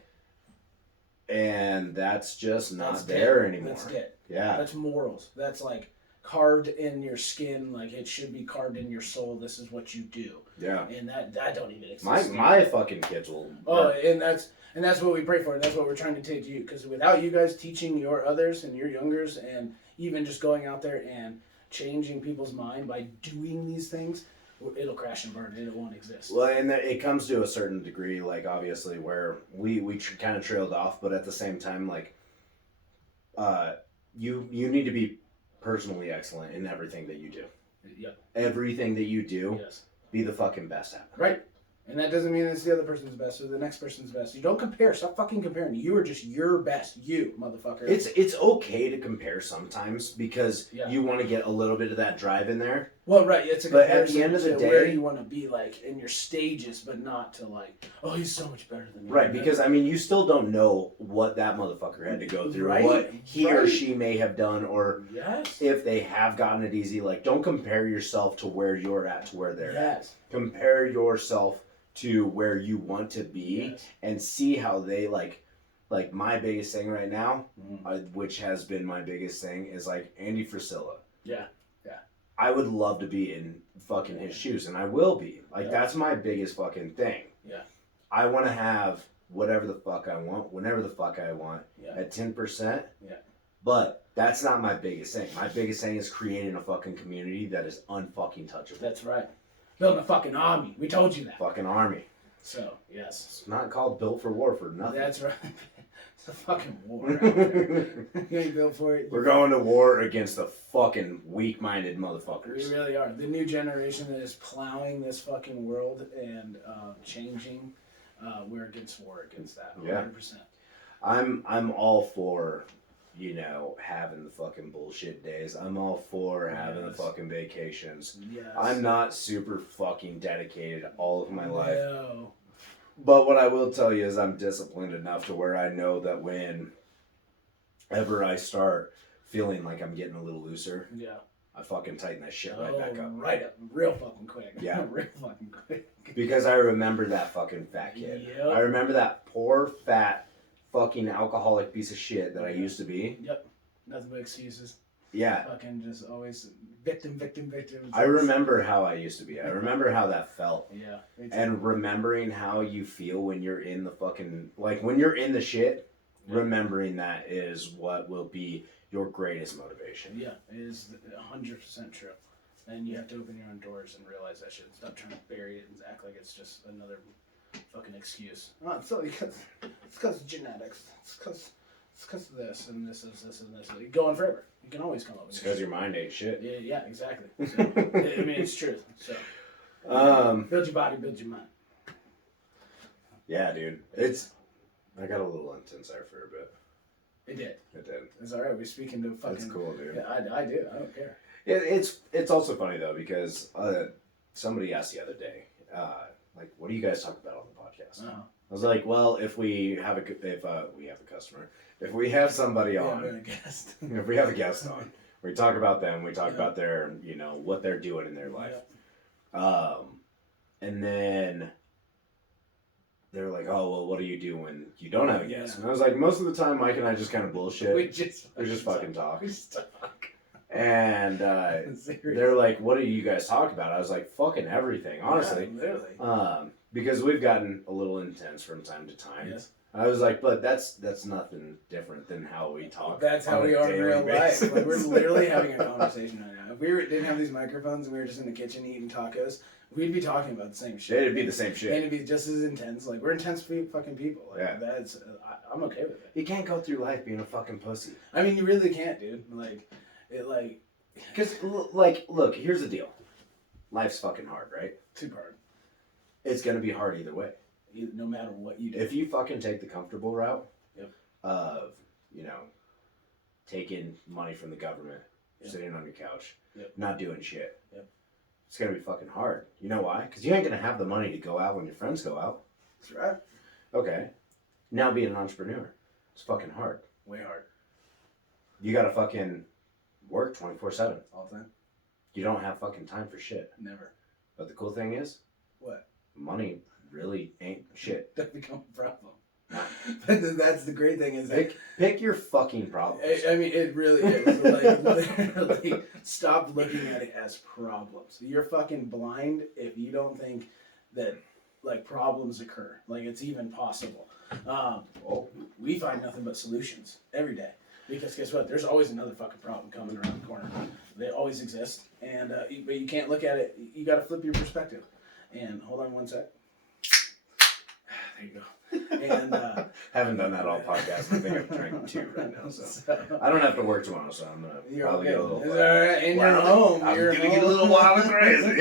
And that's just not there anymore. That's dead. Yeah. That's morals. That's like carved in your skin, like it should be carved in your soul. This is what you do. Yeah. And that don't even exist. My fucking kids will. Oh, and that's what we pray for, and that's what we're trying to take to you. Because without you guys teaching your others and your youngers, and even just going out there and changing people's mind by doing these things, it'll crash and burn. It won't exist. Well, and it comes to a certain degree, like obviously where we kind of trailed off, but at the same time, like, you need to be personally excellent in everything that you do. Yep. Everything that you do, yes. Be the fucking best at it. Right. And that doesn't mean it's the other person's best or the next person's best. You don't compare. Stop fucking comparing. You are just your best. You, motherfucker. It's okay to compare sometimes because you want to get a little bit of that drive in there. Well, right, it's a but at the end of the day, where you want to be, like, in your stages, but not to, like, oh, he's so much better than me. Right, because, I mean, you still don't know what that motherfucker had to go through, what he or she may have done, or if they have gotten it easy. Like, don't compare yourself to where you're at to where they're at. Compare yourself to where you want to be and see how they, like my biggest thing right now, which has been my biggest thing, is, like, Andy Frisella. Yeah. I would love to be in fucking his shoes, and I will be. Like, that's my biggest fucking thing. Yeah. I want to have whatever the fuck I want, whenever the fuck I want, at 10%. Yeah. But that's not my biggest thing. My biggest thing is creating a fucking community that is unfucking touchable. That's right. Building a fucking army. We told you that. Fucking army. So, yes. It's not called Built for War for nothing. That's right. It's a fucking war out there. You ain't built for it. We're going to war against the fucking weak-minded motherfuckers. We really are. The new generation that is plowing this fucking world and changing, we're against war against that. 100%. I'm all for, having the fucking bullshit days. I'm all for having the fucking vacations. Yes. I'm not super fucking dedicated all of my life. No. But what I will tell you is I'm disciplined enough to where I know that whenever I start feeling like I'm getting a little looser, I fucking tighten that shit right back up. Right up. Real fucking quick. Yeah. Real fucking quick. Because I remember that fucking fat kid. Yep. I remember that poor, fat, fucking alcoholic piece of shit that I used to be. Yep. Nothing but excuses. Yeah. Fucking just always victim. I remember how I used to be. I remember how that felt. Yeah. And remembering how you feel when you're in the fucking, like when you're in the shit, remembering that is what will be your greatest motivation. Yeah, it is 100% true. And you have to open your own doors and realize that shit. Stop trying to bury it and act like it's just another fucking excuse. Oh, it's because of genetics. It's because of this and this is this and this. You go on forever. You can always come up with it. It's because your mind ain't shit. Yeah, exactly. So, I mean, it's true. So, build your body, build your mind. Yeah, dude. I got a little intense there for a bit. It did. It's all right. We're speaking to fucking. That's cool, dude. Yeah, I do. I don't care. It's also funny though because somebody asked the other day, like, what do you guys talk about on the podcast? Uh-huh. I was like, well, if we have a customer, if we have somebody on, if we have a guest on, we talk about them. We talk about their, what they're doing in their life, and then they're like, oh, well, what do you do when you don't have a guest? And I was like, most of the time, Mike and I just kind of bullshit. We just fucking talk. We just talk. And they're like, what do you guys talk about? I was like, fucking everything, honestly. Yeah, literally. Because we've gotten a little intense from time to time. Yes. I was like, but that's nothing different than how we talk. That's how we are in real life. Like, we're literally having a conversation right now. If we didn't have these microphones and we were just in the kitchen eating tacos, we'd be talking about the same shit. It'd be the same shit. And it'd be just as intense. Like, we're intense fucking people. Like, I'm okay with it. You can't go through life being a fucking pussy. I mean, you really can't, dude. Because, look, here's the deal. Life's fucking hard, right? Too hard. It's going to be hard either way. No matter what you do. If you fucking take the comfortable route of, taking money from the government, sitting on your couch, not doing shit, it's going to be fucking hard. You know why? Because you ain't going to have the money to go out when your friends go out. That's right. Okay. Now being an entrepreneur, it's fucking hard. Way hard. You got to fucking work 24/7. All the time. You don't have fucking time for shit. Never. But the cool thing is, what? Money really ain't shit. Doesn't become a problem. But that's the great thing is pick your fucking problems. I mean, it really is. Literally, stop looking at it as problems. You're fucking blind if you don't think that problems occur. Like it's even possible. We find nothing but solutions every day. Because guess what? There's always another fucking problem coming around the corner. They always exist. And but you can't look at it. You got to flip your perspective. And hold on one sec. There you go. And haven't done that all podcast. I think I've drank 2 right now, so I don't have to work tomorrow. So I'm gonna probably get a little. All right, and you're home. I'm gonna get a little wild and crazy.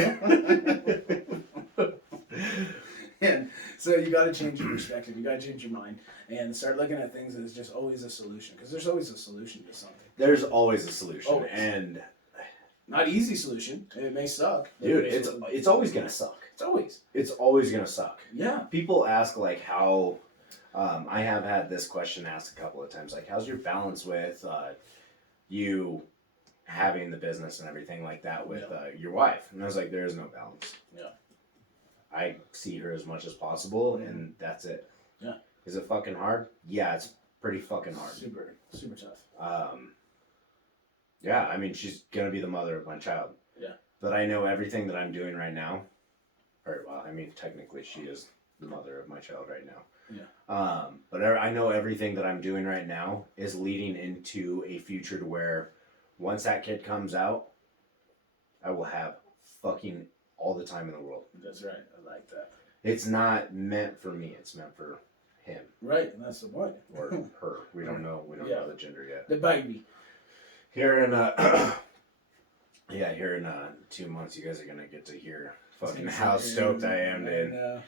And so you got to change your perspective. You got to change your mind and start looking at things as just always a solution. Because there's always a solution to something. There's always a solution, always. And Not easy solution. It may suck. Dude, it's always gonna suck. It's always gonna suck. Yeah. People ask like how. I have had this question asked a couple of times, like, how's your balance with you having the business and everything like that with your wife? And I was like, there is no balance. Yeah. I see her as much as possible, and that's it. Yeah. Is it fucking hard? Yeah, it's pretty fucking hard. Super, super tough. Yeah, I mean, she's gonna be the mother of my child. Yeah. But I know everything that I'm doing right now, or, well, I mean, technically she is the mother of my child right now. Yeah. But I know everything that I'm doing right now is leading into a future to where once that kid comes out, I will have fucking all the time in the world. That's right. I like that. It's not meant for me. It's meant for him. Right, and that's the point. Or her. We don't know. We don't know the gender yet. The baby. Here in here in 2 months, you guys are gonna get to hear fucking how stoked I am to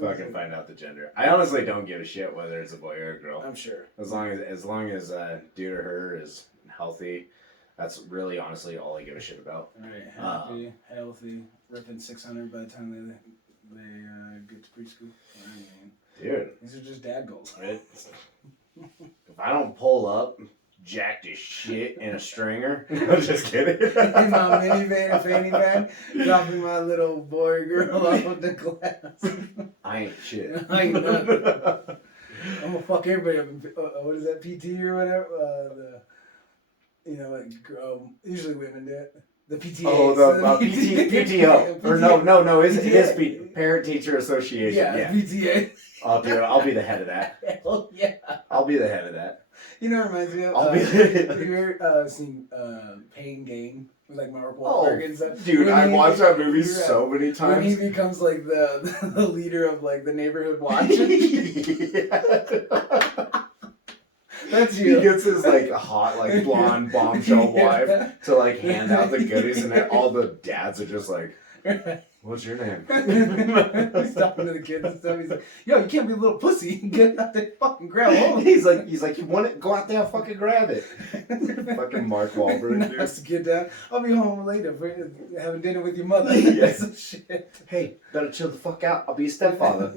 fucking find out the gender. I honestly don't give a shit whether it's a boy or a girl. I'm sure. As long as dude or her is healthy, that's really honestly all I give a shit about. Right, happy, healthy, ripping 600 by the time they get to preschool. I mean, dude, these are just dad goals. Right? If I don't pull up jacked as shit in a stringer, I'm just kidding. In my minivan and fanny bag, dropping my little boy or girl off of the glass. I ain't shit. I ain't nothing. I'm gonna fuck everybody up. What is that, PT or whatever? Usually women do it. The PTA. Oh, the PTO. Or no, it is Parent Teacher Association. Yeah, PTA. I'll be the head of that. Hell yeah. I'll be the head of that. You know what it reminds me of? Have you ever seen Pain Gain with like Mark Wahlberg and stuff? Dude, I watched that movie so many times. When he becomes like the leader of like the neighborhood watch. That's you. He gets his like hot, like blonde bombshell wife to like hand out the goodies, and then all the dads are just like, "What's your name?" He's talking to the kids and stuff. He's like, "Yo, you can't be a little pussy. Get out there, fucking grab hold." He's like, "You want it? Go out there, and fucking grab it." Fucking Mark Wahlberg. Knocks the kid down. I'll be home later for having dinner with your mother. Yes. Shit. Hey, better chill the fuck out. I'll be your stepfather.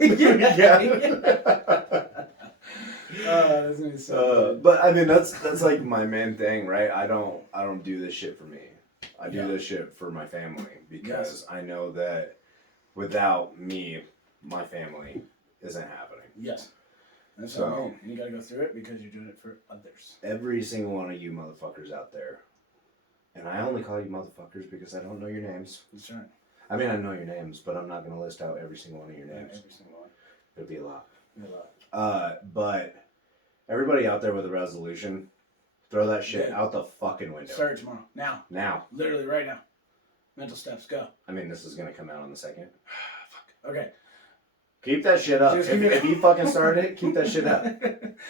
That's gonna be so but I mean that's like my main thing, right? I don't do this shit for me. I do this shit for my family because I know that without me, my family isn't happening. Yes. That's what I mean. And you gotta go through it because you're doing it for others. Every single one of you motherfuckers out there, and I only call you motherfuckers because I don't know your names. That's right. I mean, I know your names, but I'm not gonna list out every single one of your names. Every single one. It'll be a lot. It'll be a lot. But everybody out there with a resolution, throw that shit out the fucking window. Start it tomorrow. Now. Literally right now. Mental steps, go. I mean, this is going to come out on the 2nd. Fuck. Okay. Keep that shit up. If you fucking started it, keep that shit up.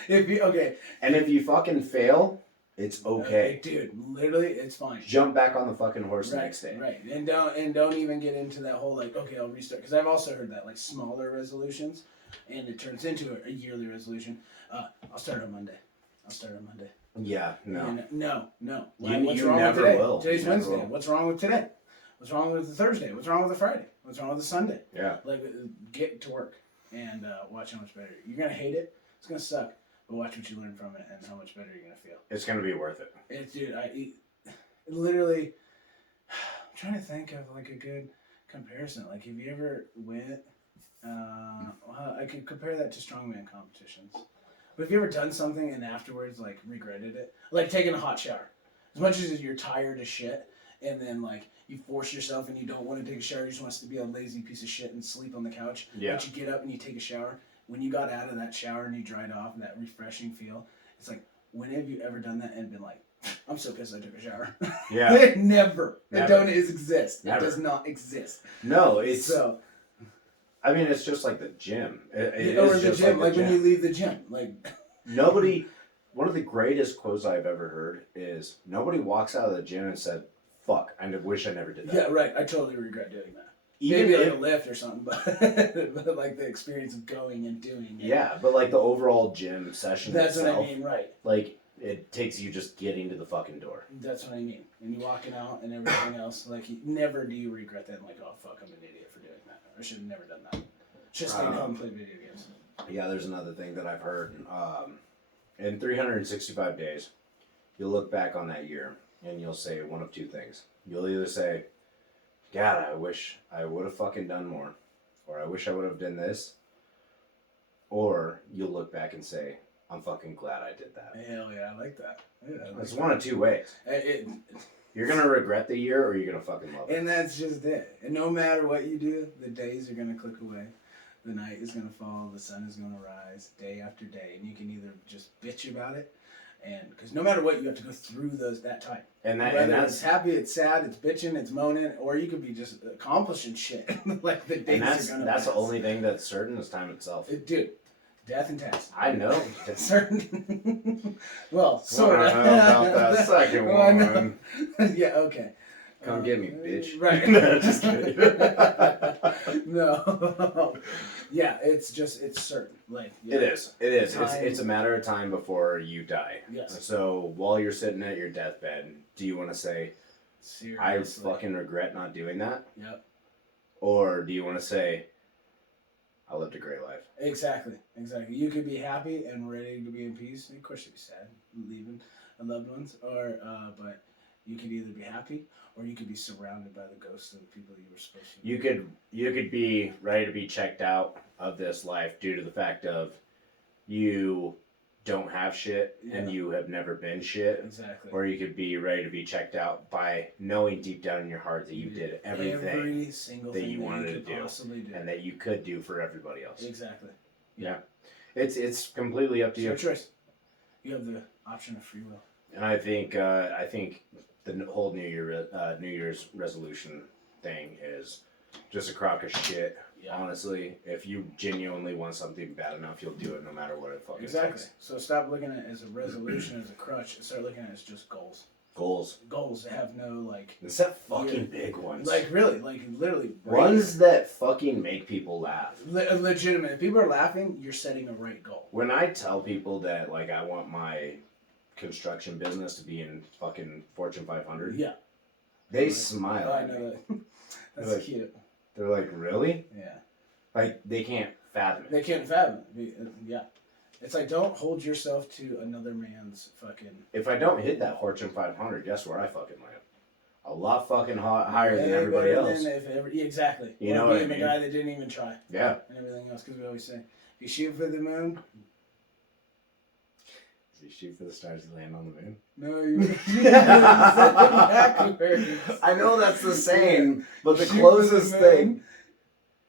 Okay. And if you fucking fail, it's okay. Dude, literally, it's fine. Jump back on the fucking horse the next day. Right. And don't even get into that whole like, okay, I'll restart. Because I've also heard that, like, smaller resolutions, and it turns into a yearly resolution. I'll start on Monday. Yeah, no. And no. What's wrong never with today? will. Today's Wednesday. Will. What's wrong with today? What's wrong with the Thursday? What's wrong with the Friday? What's wrong with the Sunday? Yeah. Like, get to work and watch how much better. You're going to hate it. It's going to suck. But watch what you learn from it and how much better you're going to feel. It's going to be worth it. Dude, literally, I'm trying to think of like a good comparison. Like, have you ever went, I could compare that to strongman competitions. But have you ever done something and afterwards, like, regretted it? Like taking a hot shower. As much as you're tired as shit, and then, like, you force yourself and you don't want to take a shower, you just want to be a lazy piece of shit and sleep on the couch. Yeah. But you get up and you take a shower. When you got out of that shower and you dried off and that refreshing feel, it's like, when have you ever done that and been like, I'm so pissed I took a shower? Yeah. Never. It don't exist. Never. It does not exist. No, it's... So... I mean, it's just like the gym. It or is the just gym, like when you leave the gym. Like, nobody... One of the greatest quotes I've ever heard is, nobody walks out of the gym and said, fuck, I wish I never did that. Yeah, right. I totally regret doing that. Even maybe like a lift or something, but like the experience of going and doing it. Yeah, but like the overall gym session That's itself, what I mean, right. Like, It takes you just getting to the fucking door. That's what I mean. And you walking out and everything else, like, never do you regret that. Like, oh, fuck, I'm an idiot for doing that. I should have never done that. Should stay home and play video games. Yeah, there's another thing that I've heard. In 365 days, you'll look back on that year and you'll say one of two things. You'll either say, God, I wish I would have fucking done more. Or I wish I would have done this. Or you'll look back and say, I'm fucking glad I did that. Hell yeah, I like that. Yeah, I like it's that. one of two ways. You're going to regret the year or you're going to fucking love it. And that's just it. And no matter what you do, the days are going to click away. The night is going to fall. The sun is going to rise day after day. And you can either just bitch about it. And because no matter what, you have to go through that time. And whether it's happy, it's sad, it's bitching, it's moaning, or you could be just accomplishing shit. Like the days are going to That's the only thing that's certain is time itself. Dude. Death and taxes. I know. Certain. Well, sort of. I don't know about that second one. Yeah, okay. Come get me, bitch. Right. No, just kidding. No. Yeah, it's certain. Like It is. It's time. a matter of time before you die. Yes. So while you're sitting at your deathbed, do you want to say, seriously, I fucking regret not doing that? Yep. Or do you want to say, I lived a great life? Exactly. You could be happy and ready to be in peace. Of course, you'd be sad leaving loved ones, or but you could either be happy or you could be surrounded by the ghosts of the people you were supposed to. You could be ready to be checked out of this life due to the fact of you don't have shit and you have never been shit. Exactly. Or you could be ready to be checked out by knowing deep down in your heart that you did every single thing you wanted to do and that you could do for everybody else. Exactly. Yeah. It's completely up to you. It's your choice. You have the option of free will. And I think the whole New Year's resolution thing is just a crock of shit. Yeah. Honestly, if you genuinely want something bad enough, you'll do it no matter what it fucking takes. So stop looking at it as a resolution, as a crutch, and start looking at it as just goals. Goals that have no, like... Except fucking big ones. Like, really, like, literally... Ones that fucking make people laugh. Legitimate. If people are laughing, you're setting a right goal. When I tell people that, like, I want my construction business to be in fucking Fortune 500... Yeah. They smile at me. I know that. That's like, cute. They're like, really? Yeah. Like, they can't fathom it. They can't fathom it. Yeah. It's like, don't hold yourself to another man's fucking... If I don't hit that Fortune 500, guess where I fucking land? A lot fucking higher than everybody else. Exactly. You know what I mean? The guy that didn't even try. Yeah. And everything else, because we always say, if you shoot for the moon... If you shoot for the stars, you land on the moon? No, you backwards. I know that's the saying, but the closest thing...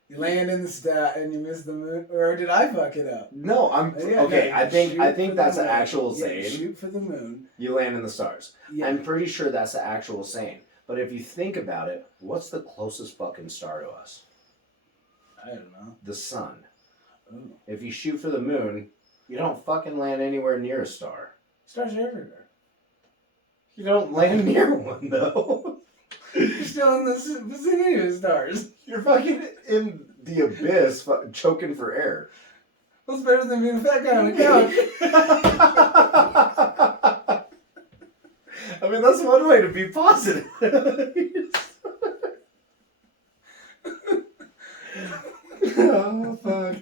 You land in the sky and you miss the moon, or did I fuck it up? No, okay. I think that's an actual saying. You shoot for the moon. You land in the stars. Yeah. I'm pretty sure that's the actual saying. But if you think about it, what's the closest fucking star to us? I don't know. The sun. Ooh. If you shoot for the moon, you don't fucking land anywhere near a star. Stars are everywhere. You don't land near one though. You're still in the vicinity of stars. You're fucking in the abyss, choking for air. What's better than being a fat guy on the couch? I mean, that's one way to be positive. Oh, fuck.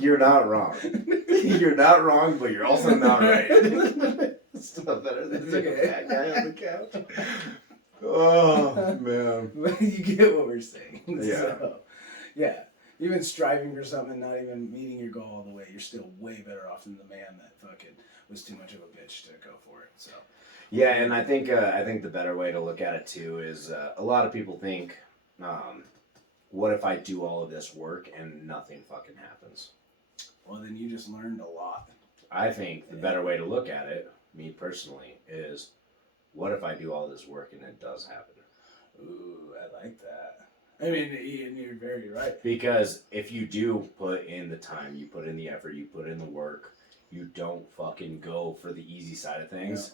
You're not wrong. You're not wrong, but you're also not right. It's still better than being a fat guy on the couch. Oh, man. You get what we're saying. Yeah. So, yeah. Even striving for something and not even meeting your goal all the way, you're still way better off than the man that fucking was too much of a bitch to go for it. So. Yeah, and I think the better way to look at it too is a lot of people think, what if I do all of this work and nothing fucking happens? Well, then you just learned a lot. I think the better way to look at it, me personally, is what if I do all this work and it does happen? Ooh, I like that. I mean, you're very right. Because if you do put in the time, you put in the effort, you put in the work, you don't fucking go for the easy side of things,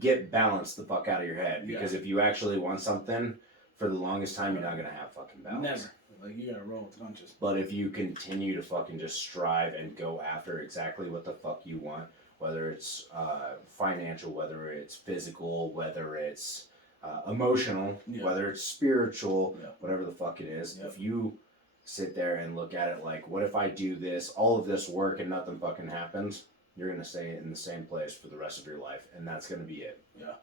get balance the fuck out of your head. Because if you actually want something, for the longest time, you're not going to have fucking balance. Never. Like, you got to roll with the punches. But if you continue to fucking just strive and go after exactly what the fuck you want, whether it's financial, whether it's physical, whether it's emotional, whether it's spiritual, whatever the fuck it is. If you sit there and look at it like, what if I do this, all of this work and nothing fucking happens, you're going to stay in the same place for the rest of your life, and that's going to be it. Yeah.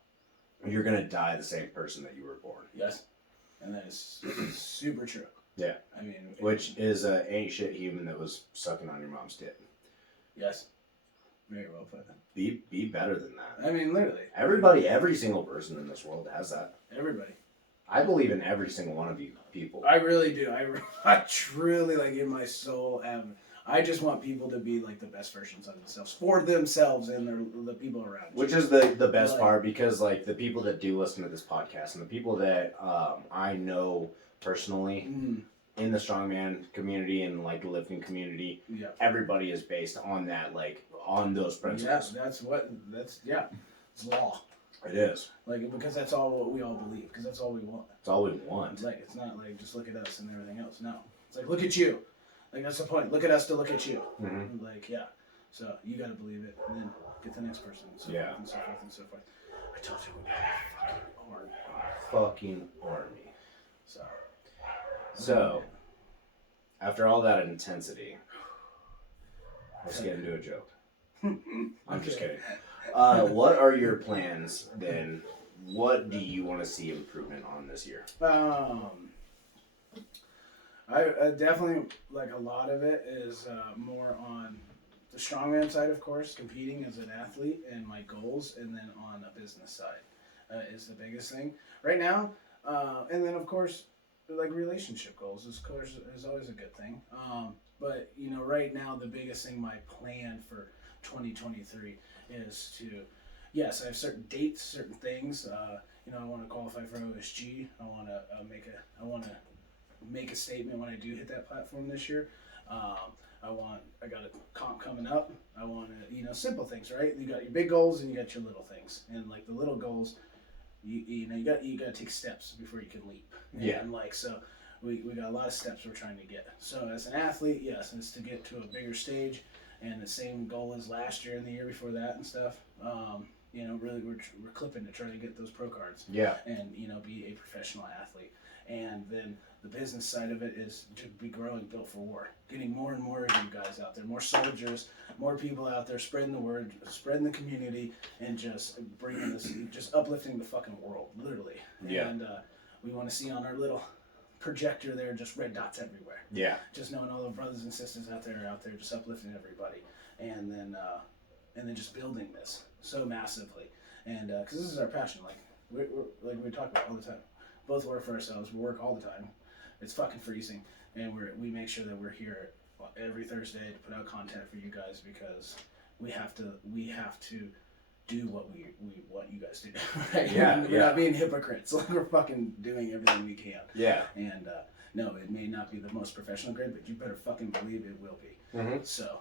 You're going to die the same person that you were born. Yes. And that is super true. Yeah. I mean... Which is an ain't shit human that was sucking on your mom's tit. Yes. Very well put. Be better than that. I mean, literally. Everybody, every single person in this world has that. Everybody. I believe in every single one of you people. I really do. I truly, like, in my soul, I just want people to be, like, the best versions of themselves. For themselves and the people around you. Which is the best part, because, like, the people that do listen to this podcast and the people that I know personally in the strongman community and, like, the lifting community, everybody is based on that, like, on those principles. Yeah, it's law. It is. Like, because that's all what we all believe. Because that's all we want. It's all we want. Like, it's not like, just look at us and everything else. No. It's like, look at you. Like, that's the point. Look at us to look at you. Mm-hmm. Like, yeah. So, you got to believe it. And then get the next person. And so forth and so forth and so forth. I told you we got a fucking army. Fucking army. So, after all that intensity, let's get into a joke. I'm just kidding. What are your plans then? What do you want to see improvement on this year? I definitely, like, a lot of it is more on the strongman side, of course, competing as an athlete and my goals, and then on the business side is the biggest thing right now. And then, of course, like, relationship goals is always a good thing. But, you know, right now the biggest thing, my plan for 2023 is to, yes, I have certain dates, certain things. You know, I want to qualify for OSG. I want to make a statement when I do hit that platform this year. I got a comp coming up. I want to, you know, simple things, right? You got your big goals and you got your little things. And, like, the little goals, you got to take steps before you can leap. And like, so we got a lot of steps we're trying to get. So as an athlete, yes, it's to get to a bigger stage. And the same goal as last year and the year before that and stuff. You know, really, we're clipping to try to get those pro cards. Yeah. And, you know, be a professional athlete. And then the business side of it is to be growing Built for War. Getting more and more of you guys out there. More soldiers, more people out there spreading the word, spreading the community, and just bringing this, just uplifting the fucking world, literally. Yeah. And we want to see on our little projector there just red dots everywhere. Yeah. Just knowing all the brothers and sisters out there just uplifting everybody, and then just building this so massively, and because this is our passion. Like we talk about all the time. Both work for ourselves. We work all the time. It's fucking freezing, and we make sure that we're here every Thursday to put out content for you guys, because we have to do what we want you guys to do, right? Yeah, we're not being hypocrites. Like, we're fucking doing everything we can. Yeah. And no, it may not be the most professional grade, but you better fucking believe it will be. Mm-hmm. So.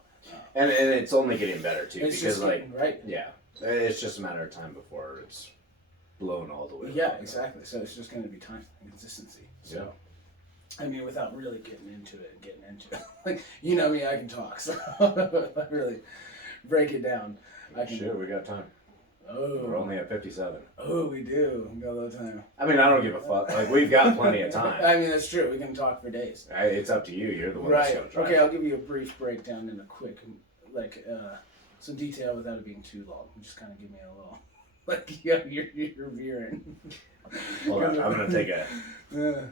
And it's only getting better too, because right. Yeah, it's just a matter of time before it's blown all the way. Yeah, exactly. So it's just going to be time and consistency. So. Yeah. I mean, without really getting into it, like, you know me, I can talk. So if I really break it down, I can. Shit, we got time. Oh. We're only at 57. Oh, we do. We got a little time. I mean, I don't give a fuck. Like, we've got plenty of time. I mean, that's true. We can talk for days. It's up to you. You're the one that's going to try. Okay, I'll give you a brief breakdown and a quick, like, some detail without it being too long. Just kind of give me a little, like, you're veering. Hold on, I'm going to take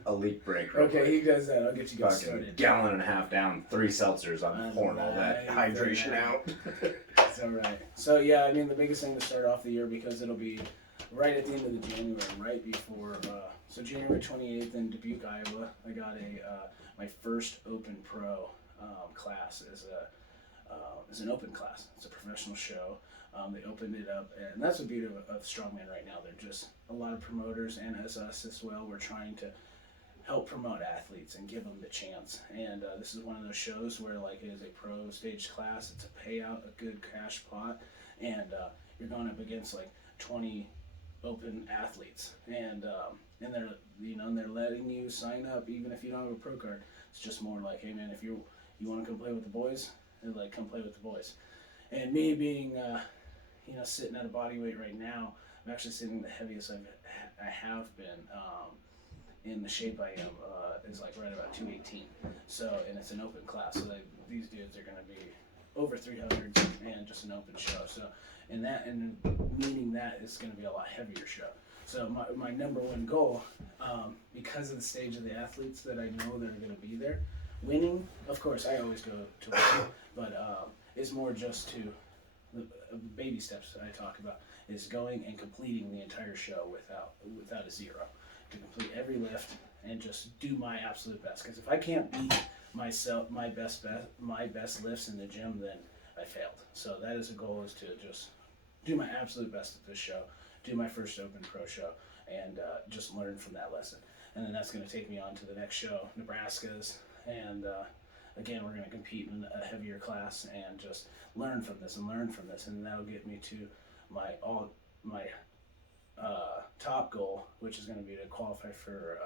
a leak break real quick. He does that. I'll get you guys started. Gallon and a half down, 3 seltzers. I'm pouring all that hydration out. It's all right. So, yeah, I mean, the biggest thing to start off the year, because it'll be right at the end of the January, right before, so January 28th in Dubuque, Iowa, I got my first Open Pro class is an open class. It's a professional show. They opened it up, and that's the beauty of Strongman right now. They're just a lot of promoters, and as us as well, we're trying to help promote athletes and give them the chance. And this is one of those shows where, like, it is a pro stage class. It's a payout, a good cash pot, and you're going up against like 20 open athletes, and they're letting you sign up even if you don't have a pro card. It's just more like, hey man, if you want to come play with the boys, then, like, come play with the boys. And me being sitting at a body weight right now. I'm actually sitting the heaviest I have been. In the shape I am is like right about 218. So, and it's an open class. So these dudes are going to be over 300 and just an open show. So, and meaning that is going to be a lot heavier show. So my number one goal, because of the stage of the athletes that I know that are going to be there, winning, of course, I always go to win, but it's more just to the baby steps that I talk about is going and completing the entire show without a zero, to complete every lift and just do my absolute best. Because if I can't beat myself, my best lifts in the gym, then I failed. So that is a goal, is to just do my absolute best at this show, do my first open pro show, and just learn from that lesson. And then that's going to take me on to the next show, Nebraska's, and again, we're going to compete in a heavier class and just learn from this, and that'll get me to my top goal, which is going to be to qualify for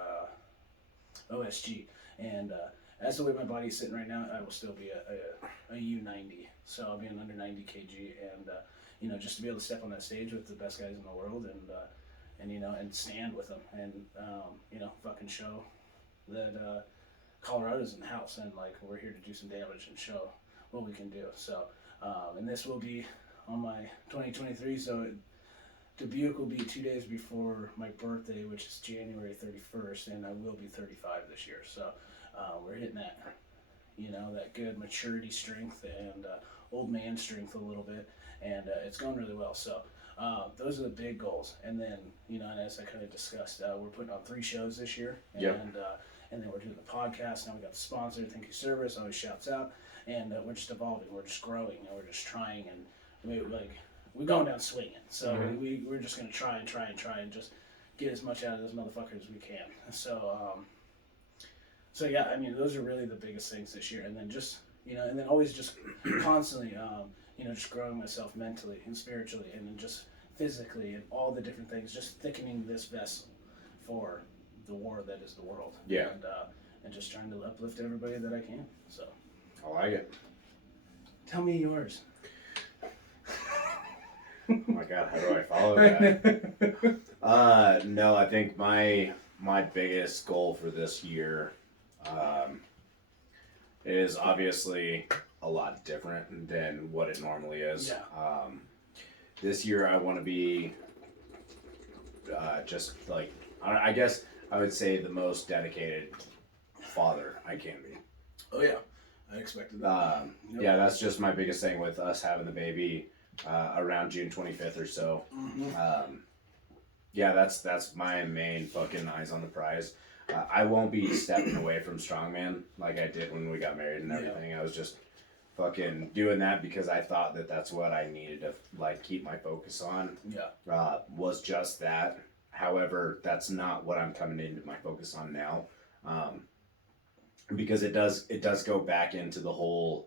OSG. And as the way my body's sitting right now, I will still be a U90, so I'll be an under 90 kg, and just to be able to step on that stage with the best guys in the world, and stand with them, and fucking show that Colorado's in the house, and like we're here to do some damage and show what we can do. So, and this will be on my 2023. So Dubuque will be 2 days before my birthday, which is January 31st, and I will be 35 this year. So we're hitting that, that good maturity strength and old man strength a little bit, and it's going really well. So those are the big goals. And then, and as I kind of discussed, we're putting on 3 shows this year, and then we're doing the podcast. Now we got the sponsor, Thank You Service, always shouts out, and we're just evolving, we're just growing, and we're just trying, and we're going down swinging. So we're just going to try and just get as much out of those motherfuckers as we can. So yeah, I mean, those are really the biggest things this year. And then just, and then always just constantly, just growing myself mentally and spiritually, and then just physically, and all the different things, just thickening this vessel for the war that is the world. Yeah. And just trying to uplift everybody that I can. So. I like it. Tell me yours. Oh my God, how do I follow that? No, I think my biggest goal for this year is obviously a lot different than what it normally is. Yeah. This year I want to be just like, I guess I would say the most dedicated father I can be. Oh yeah, I expected that. Yeah, that's just my biggest thing with us having the baby around June 25th or so. Mm-hmm. Yeah, that's my main fucking eyes on the prize. I won't be stepping away from strongman like I did when we got married and everything. Yeah. I was just fucking doing that because I thought that that's what I needed to like keep my focus on. Yeah. Was just that. However, that's not what I'm coming into my focus on now. Because it does go back into the whole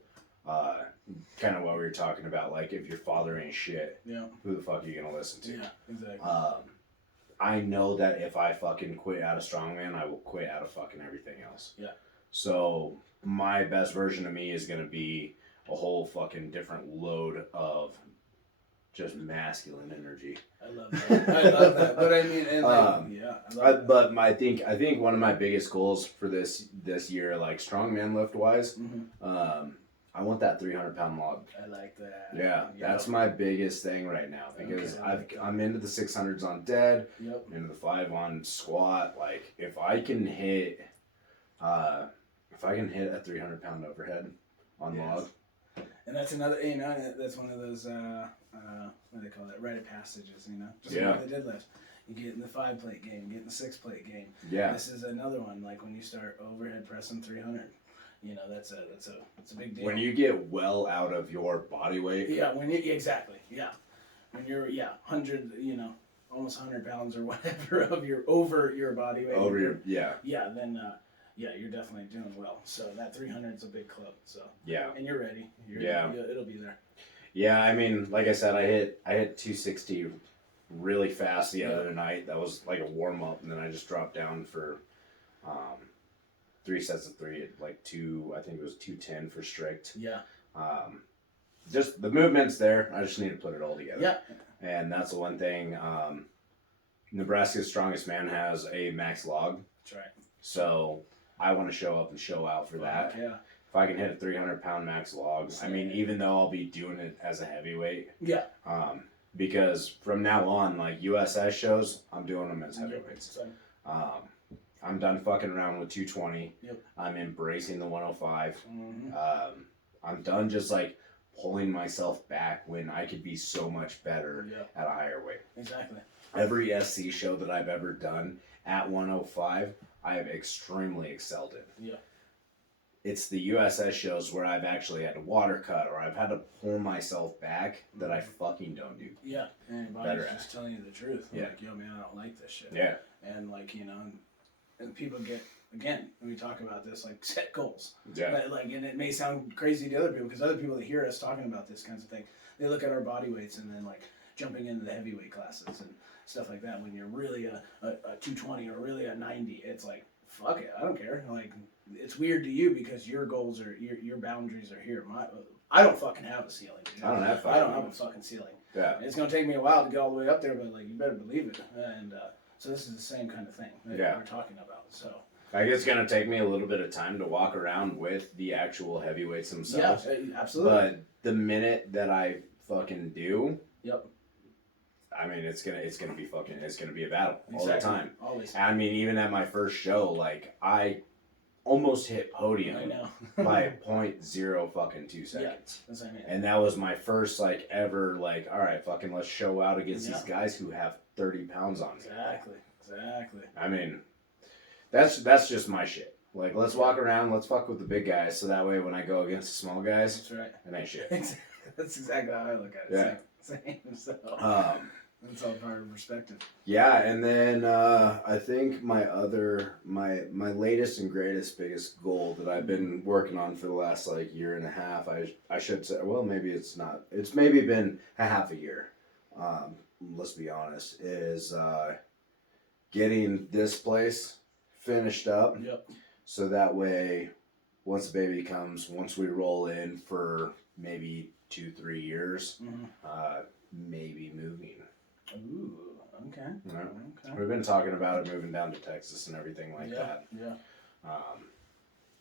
kind of what we were talking about, like if your father ain't shit, who the fuck are you gonna listen to? Yeah, exactly. I know that if I fucking quit out of strongman, I will quit out of fucking everything else. Yeah. So my best version of me is gonna be a whole fucking different load of just masculine energy. I love that. But I mean, and like, I think one of my biggest goals for this year, like strongman lift wise, I want that 300-pound log. I like that. Yeah, that's my biggest thing right now because I'm into the 600s on dead, into the 5 on squat. Like if I can hit a 300-pound overhead on log. And that's another, that's one of those, what do they call that, rite of passages, just like the deadlift. You get in the 5-plate game, you get in the 6-plate game. Yeah. This is another one, like when you start overhead pressing 300. That's a big deal. When you get well out of your body weight. Yeah, exactly. Yeah. When you're 100, almost 100 pounds or whatever of over your body weight. Yeah, then you're definitely doing well. So that 300 is a big club. So yeah. And you're ready. It'll be there. Yeah, I mean, like I said, I hit 260 really fast the other night. That was like a warm up, and then I just dropped down for 3 sets of 3 at like I think it was 210 for strict. Yeah. just the movement's there. I just need to put it all together. Yeah. And that's the one thing. Nebraska's Strongest Man has a max log. That's right. So I want to show up and show out for that. Yeah. If I can hit a 300-pound max log, I mean, even though I'll be doing it as a heavyweight. Yeah. Because from now on, like USS shows, I'm doing them as heavyweights. I'm done fucking around with 220. Yep. I'm embracing the 105. Mm-hmm. I'm done just like pulling myself back when I could be so much better at a higher weight. Exactly. Every SC show that I've ever done at 105, I have extremely excelled in. Yeah. It's the USS shows where I've actually had to water cut or I've had to pull myself back that I fucking don't do. Yeah. And body's just telling you the truth. Yeah. Like, yo, man, I don't like this shit. Yeah. And like, you know, and people get, again, when we talk about this, like, set goals. Yeah. But, like, and it may sound crazy to other people because other people that hear us talking about this kinds of thing, they look at our body weights and then like jumping into the heavyweight classes and stuff like that. When you're really a 220 or really a 90, it's like, fuck it, I don't care. Like, it's weird to you because your goals are your boundaries are here. I don't fucking have a ceiling. Dude. I don't have a fucking ceiling. Yeah. It's gonna take me a while to get all the way up there, but like, you better believe it. And so this is the same kind of thing that we're talking about. So like, it's gonna take me a little bit of time to walk around with the actual heavyweights themselves. Yeah, absolutely. But the minute that I fucking do, yep. I mean, it's gonna be a battle all the time. Always. I mean, even at my first show, like I almost hit podium by 0.0 fucking 2 seconds. Yeah, that's what I mean. And that was my first like ever like, all right, fucking let's show out against these guys who have 30 pounds on me. Exactly. I mean, that's just my shit. Like, let's walk around, let's fuck with the big guys, so that way when I go against the small guys, that's right. it ain't shit. That's exactly how I look at it. Yeah. Same. So that's all part of perspective. Yeah, and then I think my latest and greatest biggest goal that I've been working on for the last like year and a half, I should say, well, maybe it's not. It's maybe been a half a year. Let's be honest, is getting this place finished up. Yep. So that way, once the baby comes, once we roll in for maybe 2-3 years, maybe moving. Ooh, okay. Yeah. Okay. We've been talking about it moving down to Texas and everything like that. Yeah.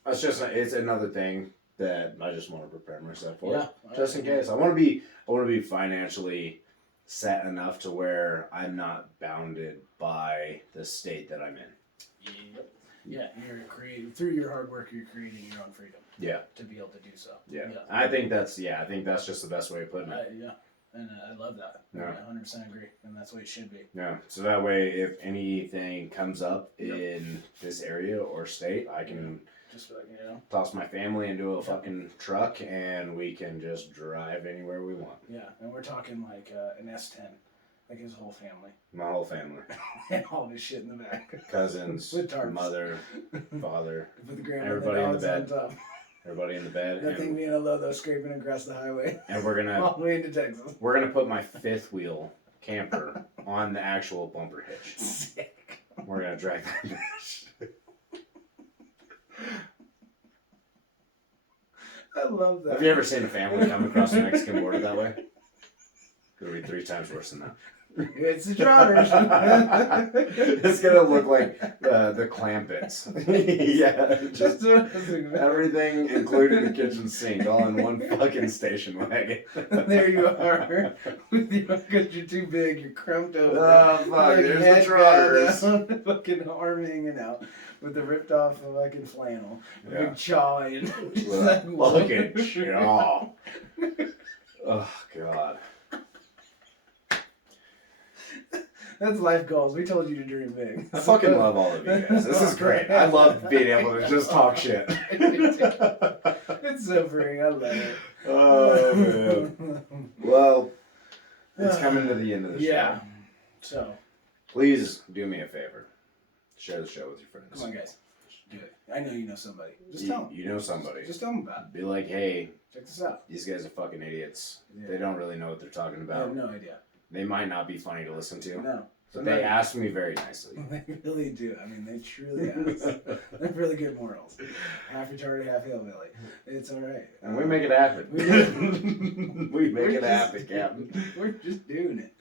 It's another thing that I just want to prepare myself for. Yeah. Just in case. I want to be financially set enough to where I'm not bounded by the state that I'm in. Yep. Yeah, you're creating through your hard work. You're creating your own freedom. Yeah. To be able to do so. Yeah. I think that's just the best way of putting it. Yeah. And I love that. Yeah. I 100% agree. And that's the way it should be. Yeah. So that way, if anything comes up in this area or state, I can just like, you know, toss my family into a fucking truck and we can just drive anywhere we want. Yeah. And we're talking like an S10. Like his whole family. My whole family. And all his shit in the back. Cousins, mother, father, with the grandma, everybody in the bed. On top. Everybody in the bed. That thing being a low, though, scraping across the highway. And we're gonna all the way into Texas. We're gonna put my fifth wheel camper on the actual bumper hitch. Sick. We're gonna drag that bitch. I love that. Have you ever seen a family come across the Mexican border that way? It'll be 3 times worse than that. It's the Trotters. It's gonna look like the Clampets. Yeah, just everything, including the kitchen sink, all in one fucking station wagon. There you are, with because you're too big, you're crumped over. Oh fuck! There's the Trotters. Fucking arm hanging out with the ripped off fucking flannel, big jaw, and fucking jaw. Oh god. That's life goals. We told you to dream big. I fucking love all of you guys. This is great. I love being able to just talk shit. It's so freeing. I love it. Oh, man. Well, it's coming to the end of the show. Yeah. So. Please do me a favor. Share the show with your friends. Come on, guys. Do it. I know you know somebody. Just tell them. You know somebody. Just tell them about it. Be like, hey. Check this out. These guys are fucking idiots. Yeah. They don't really know what they're talking about. I have no idea. They might not be funny to listen to. No. But they asked me very nicely. They really do. I mean, they truly ask. They have really good morals. Half retarded, half hillbilly. It's all right. And we make it happen. We make it happen, Captain. We're just doing it.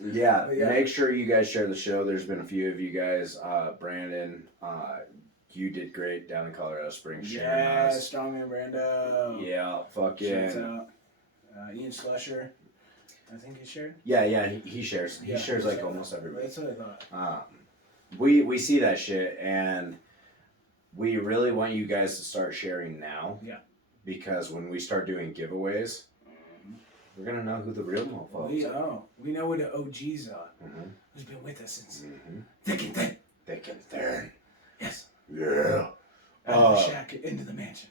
Yeah, make sure you guys share the show. There's been a few of you guys. Brandon, you did great down in Colorado Springs sharing us. Strongman Brando. Yeah, fucking. Shouts out. Ian Slusher. I think he shared. Yeah, he shares. He shares like almost everybody. That's what I thought. We see that shit, and we really want you guys to start sharing now. Yeah. Because when we start doing giveaways, we're gonna know who the real mofos are. We know who the OGs are. Who's been with us since thick and thin. Thick and thin. Yes. Yeah. Out of the shack into the mansion.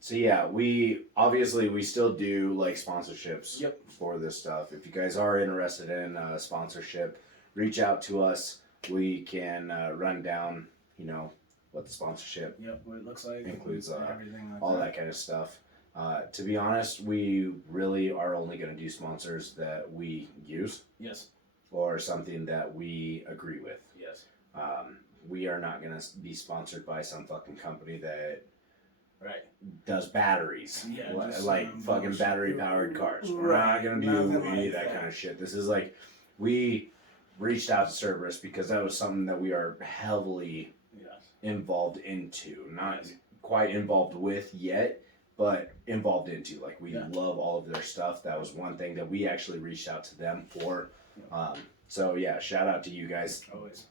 So yeah, we still do like sponsorships for this stuff. If you guys are interested in sponsorship, reach out to us. We can run down, what the sponsorship what it looks like includes, everything like all that kind of stuff. To be honest, we really are only going to do sponsors that we use. Yes. Or something that we agree with. Yes. We are not going to be sponsored by some fucking company that does batteries. Yeah, like fucking battery powered cars. We're not going to do any of that kind of shit. This is like, we reached out to Cerberus because that was something that we are heavily involved into. Not quite involved with yet, but involved into. Like, we love all of their stuff. That was one thing that we actually reached out to them for. So yeah, shout out to you guys. Always.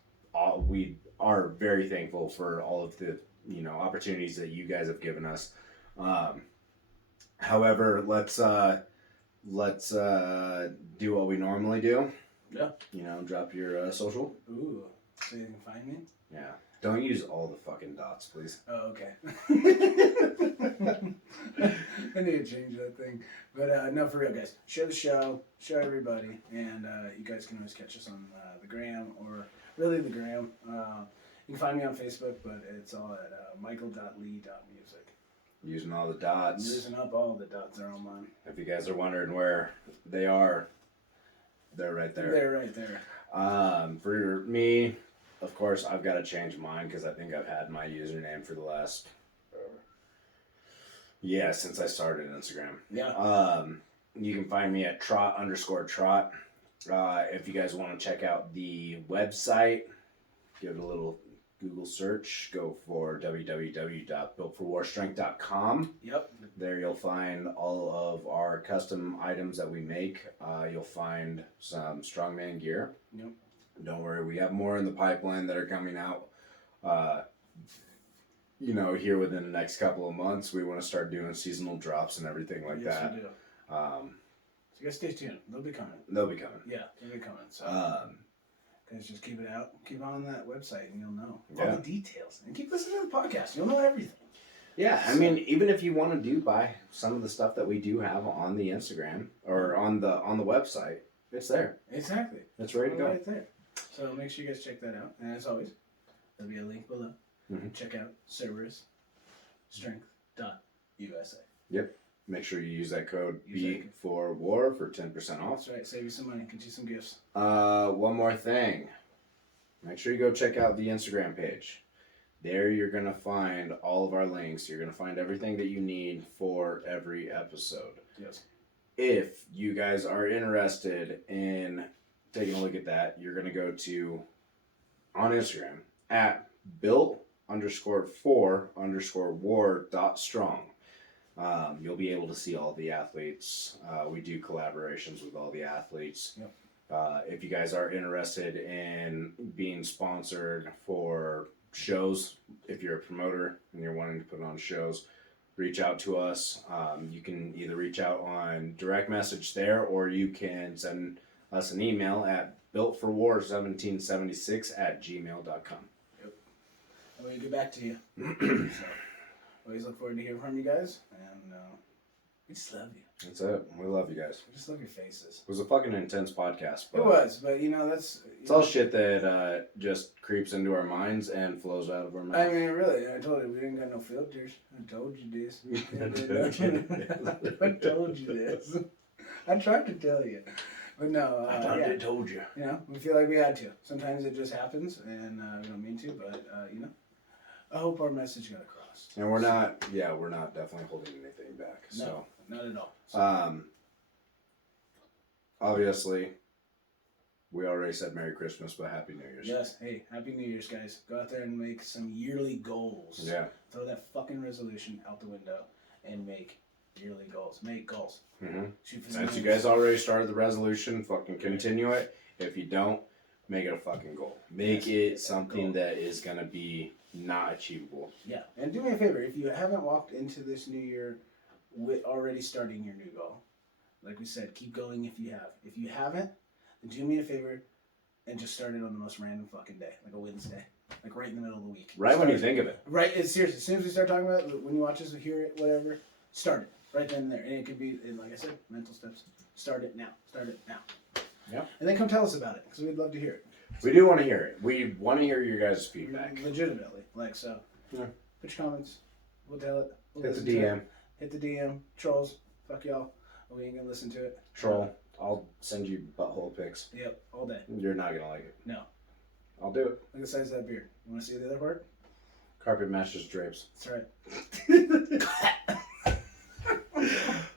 We are very thankful for all of the opportunities that you guys have given us. However, let's do what we normally do. Yeah. Drop your social. Ooh, so you can find me. Yeah. Don't use all the fucking dots, please. Oh, okay. I need to change that thing. But no, for real, guys. Share the show. Show everybody. And you guys can always catch us on the gram, or really the gram. You can find me on Facebook, but it's all at michael.lee.music. Using all the dots. Using up all the dots. They're on mine. If you guys are wondering where they are, they're right there. They're right there. For me, of course, I've got to change mine because I think I've had my username for the last... since I started Instagram. Yeah. You can find me at trot_trot. If you guys want to check out the website, give it a little Google search. Go for www.builtforwarstrength.com. Yep. There you'll find all of our custom items that we make. You'll find some strongman gear. Yep. Don't worry, we have more in the pipeline that are coming out. Here within the next couple of months, we want to start doing seasonal drops and everything like that. Yes, we do. So you guys stay tuned. They'll be coming. They'll be coming. Yeah, they'll be coming. So guys, just keep it out. Keep on that website, and you'll know all the details. And keep listening to the podcast. You'll know everything. Yeah, I mean, even if you want to buy some of the stuff that we do have on the Instagram or on the website, it's there. Exactly. It's ready to go. Right there. So make sure you guys check that out. And as always, there'll be a link below. Check out Cerberus Strength.USA. Yep. Make sure you use that code B for War for 10% off. That's right. Save you some money. Get you some gifts. One more thing. Make sure you go check out the Instagram page. There you're going to find all of our links. You're going to find everything that you need for every episode. Yes. If you guys are interested in taking a look at that, you're going to go to, on Instagram, at built_for_war.strong. You'll be able to see all the athletes. We do collaborations with all the athletes. Yep. If you guys are interested in being sponsored for shows, if you're a promoter and you're wanting to put on shows, reach out to us. You can either reach out on direct message there, or you can send us an email at builtforwar1776@gmail.com. Yep. And we'll get back to you. So, always look forward to hearing from you guys. And We just love you. That's it. We love you guys. We just love your faces. It was a fucking intense podcast. It was, but that's... It's all shit that just creeps into our minds and flows out of our mouths. I mean, really, I told you, we didn't got no filters. I told you this. I told you this. I tried to tell you. But no, I told you. We feel like we had to. Sometimes it just happens, and we don't mean to, but, I hope our message got across. And we're not definitely holding anything back. No, So. not at all. Obviously, we already said Merry Christmas, but Happy New Year's. Yes, hey, Happy New Year's, guys. Go out there and make some yearly goals. Yeah. Throw that fucking resolution out the window and make yearly goals. Make goals. Mm-hmm. Shoot for Since you guys already started the resolution, fucking continue it. If you don't, make it a fucking goal. Make it something that is going to be not achievable. Yeah, and do me a favor. If you haven't walked into this new year with already starting your new goal, like we said, keep going if you have. If you haven't, then do me a favor and just start it on the most random fucking day, like a Wednesday, like right in the middle of the week. Right when you think of it. Right, it's seriously. As soon as we start talking about it, when you watch this or hear it, whatever, start it right then and there. And it could be, like I said, mental steps. Start it now. Start it now. Yeah. And then come tell us about it, because we'd love to hear it. We do want to hear it. We want to hear your guys' feedback. Legitimately. So. Yeah. Put your comments. We'll tell it. We'll Hit the DM. Hit the DM. Trolls. Fuck y'all. We ain't gonna listen to it. Troll. I'll send you butthole pics. Yep. All day. You're not going to like it. No. I'll do it. Look at the size of that beard. You want to see the other part? Carpet matches drapes. That's right.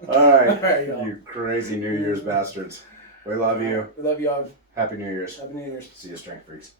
All right, y'all. you crazy New Year's bastards. We love you. We love y'all. Happy New Year's. Happy New Year's. See you, strength freaks.